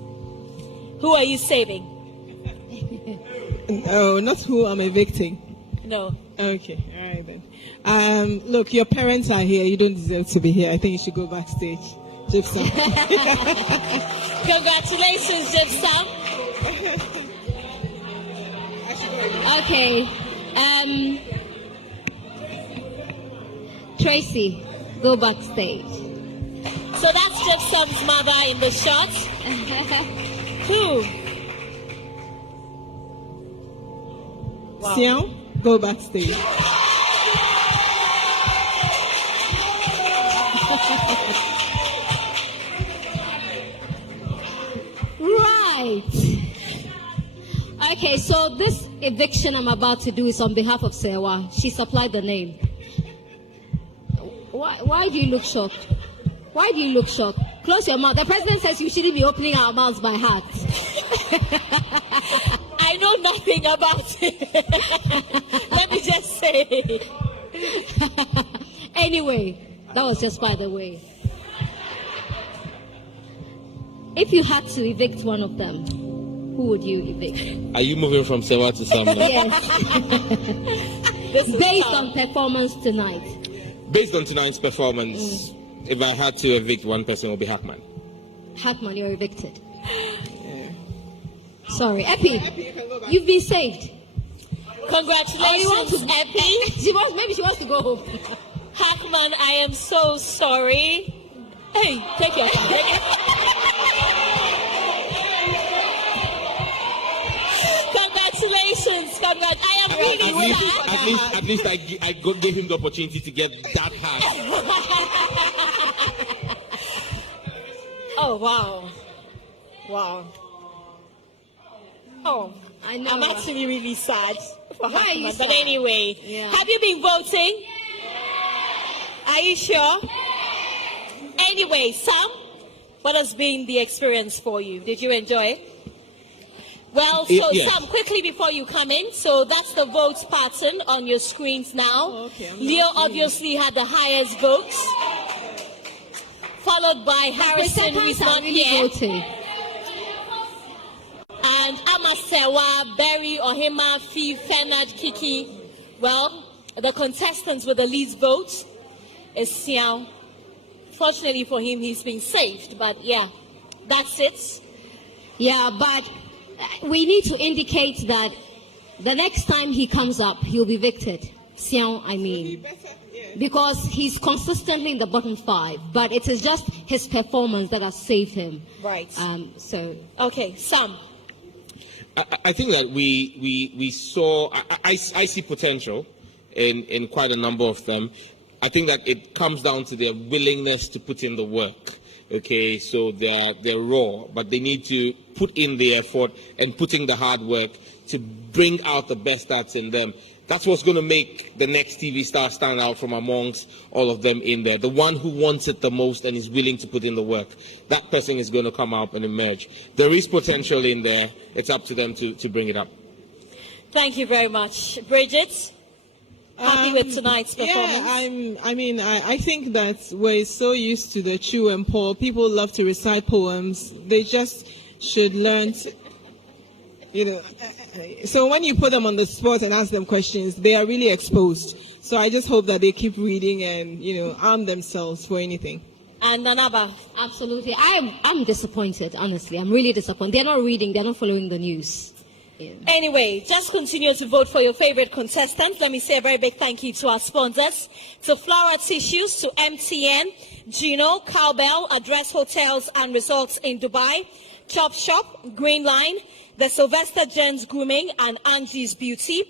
Who are you saving? No, not who I'm evicting. No. Okay, all right then. Look, your parents are here. You don't deserve to be here. I think you should go backstage. Gypsum. Congratulations, Gypsum. Okay. Tracy, go backstage. So that's Gypsum's mother in the shot. Who? Wow. Xiao, go backstage. Right. Okay, so this eviction I'm about to do is on behalf of Sewa. She supplied the name. Why do you look shocked? Why do you look shocked? Close your mouth. The president says you shouldn't be opening our mouths by heart. I know nothing about it. Let me just say. Anyway, that was just by the way. If you had to evict one of them, who would you evict? Are you moving from Sewa to Sam? Yes. Based on performance tonight. Based on tonight's performance, if I had to evict one person, it would be Hackman. Hackman, you're evicted. Sorry. Epi, you've been saved. Congratulations, Epi. Maybe she wants to go home. Hackman, I am so sorry. Hey, take your time. Congratulations, congrats. I am really sad. At least I gave him the opportunity to get that high. Oh, wow. Wow. Oh, I know. I'm actually really sad for Why are you Hackman. But sad? anyway, Yeah. have you been voting? Are you sure? Anyway, Sam, what has been the experience for you? Did you enjoy it? Well, so Yes. Sam, quickly before you come in, so that's the votes pattern on your screens now. Oh, okay, Leo obviously had the highest votes, followed by Harrison, who is not here. Voting. Sewa, Berry, Ohima, Fee, Fenad, Kiki. Well, the contestants with the least votes is Siao. Fortunately for him, he's been saved. But yeah, that's it. Yeah, but we need to indicate that the next time he comes up, he'll be evicted. Siao, I mean. Because he's consistently in the bottom 5, but it is just his performance that has saved him. Right. So okay, Sam. I think that we saw. I see potential in quite a number of them. I think that it comes down to their willingness to put in the work. Okay, so they're raw, but they need to put in the effort and put in the hard work to bring out the best that's in them. That's what's going to make the next TV star stand out from amongst all of them in there. The one who wants it the most and is willing to put in the work. That person is going to come out and emerge. There is potential in there. It's up to them to bring it up. Thank you very much. Bridget, happy with tonight's performance? Yeah, I think that we're so used to the true and poor. People love to recite poems. They just should learn to, so when you put them on the spot and ask them questions, they are really exposed. So I just hope that they keep reading and, arm themselves for anything. And Nanaba? Absolutely. I'm disappointed, honestly. I'm really disappointed. They're not reading. They're not following the news. Yeah. Anyway, just continue to vote for your favorite contestants. Let me say a very big thank you to our sponsors, to Flora Tissues, to MTN, GHOne, Cowbell, Address Hotels and Resorts in Dubai, Chop Shop, Green Line, the Sylvester Jens Grooming and Angie's Beauty,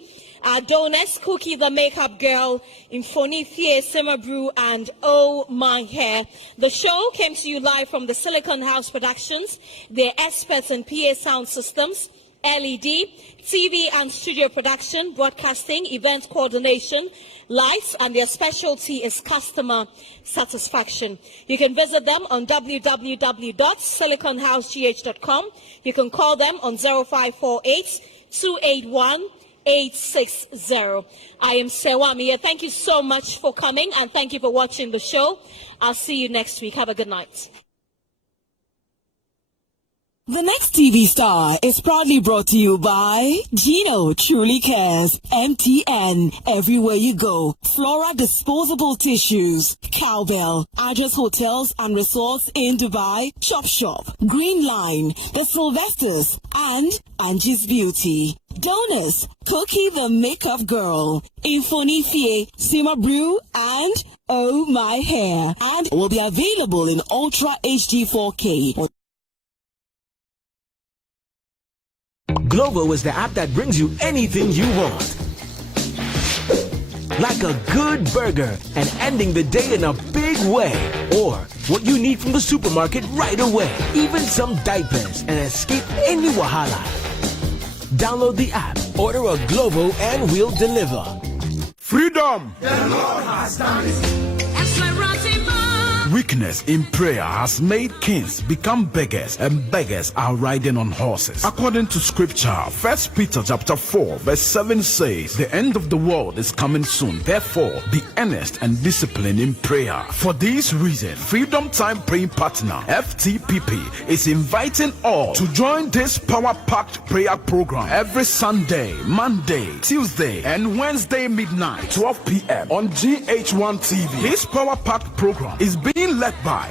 our donors, Cookie the Makeup Girl, Infoni Fie, Simmer Brew, and Oh My Hair. The show came to you live from the Silicon House Productions. They're experts in PA sound systems, LED, TV and studio production, broadcasting, event coordination, lights, and their specialty is customer satisfaction. You can visit them on www.siliconhousegh.com. You can call them on 0548 281 860. I am Sewami. Thank you so much for coming and thank you for watching the show. I'll see you next week. Have a good night. The next TV star is proudly brought to you by GHOne Truly Cares, MTN, Everywhere You Go, Flora Disposable Tissues, Cowbell, Address Hotels and Resorts in Dubai, Chop Shop, Green Line, The Sylvesters, and Angie's Beauty. Donors, Cookie the Makeup Girl, Infoni Fie, Simmer Brew, and Oh My Hair. And will be available in Ultra HD 4K. Glovo is the app that brings you anything you want. Like a good burger and ending the day in a big way. Or what you need from the supermarket right away. Even some diapers and escape any wahala. Download the app, order a Glovo and we'll deliver. Freedom! The Lord has done it. Weakness in prayer has made kings become beggars, and beggars are riding on horses. According to scripture, 1 Peter chapter 4 verse 7 says, the end of the world is coming soon. Therefore, be earnest and disciplined in prayer. For this reason, Freedom Time Praying Partner, FTPP, is inviting all to join this power-packed prayer program every Sunday, Monday, Tuesday, and Wednesday midnight, 12 p.m. on GH1 TV. This power-packed program is being led by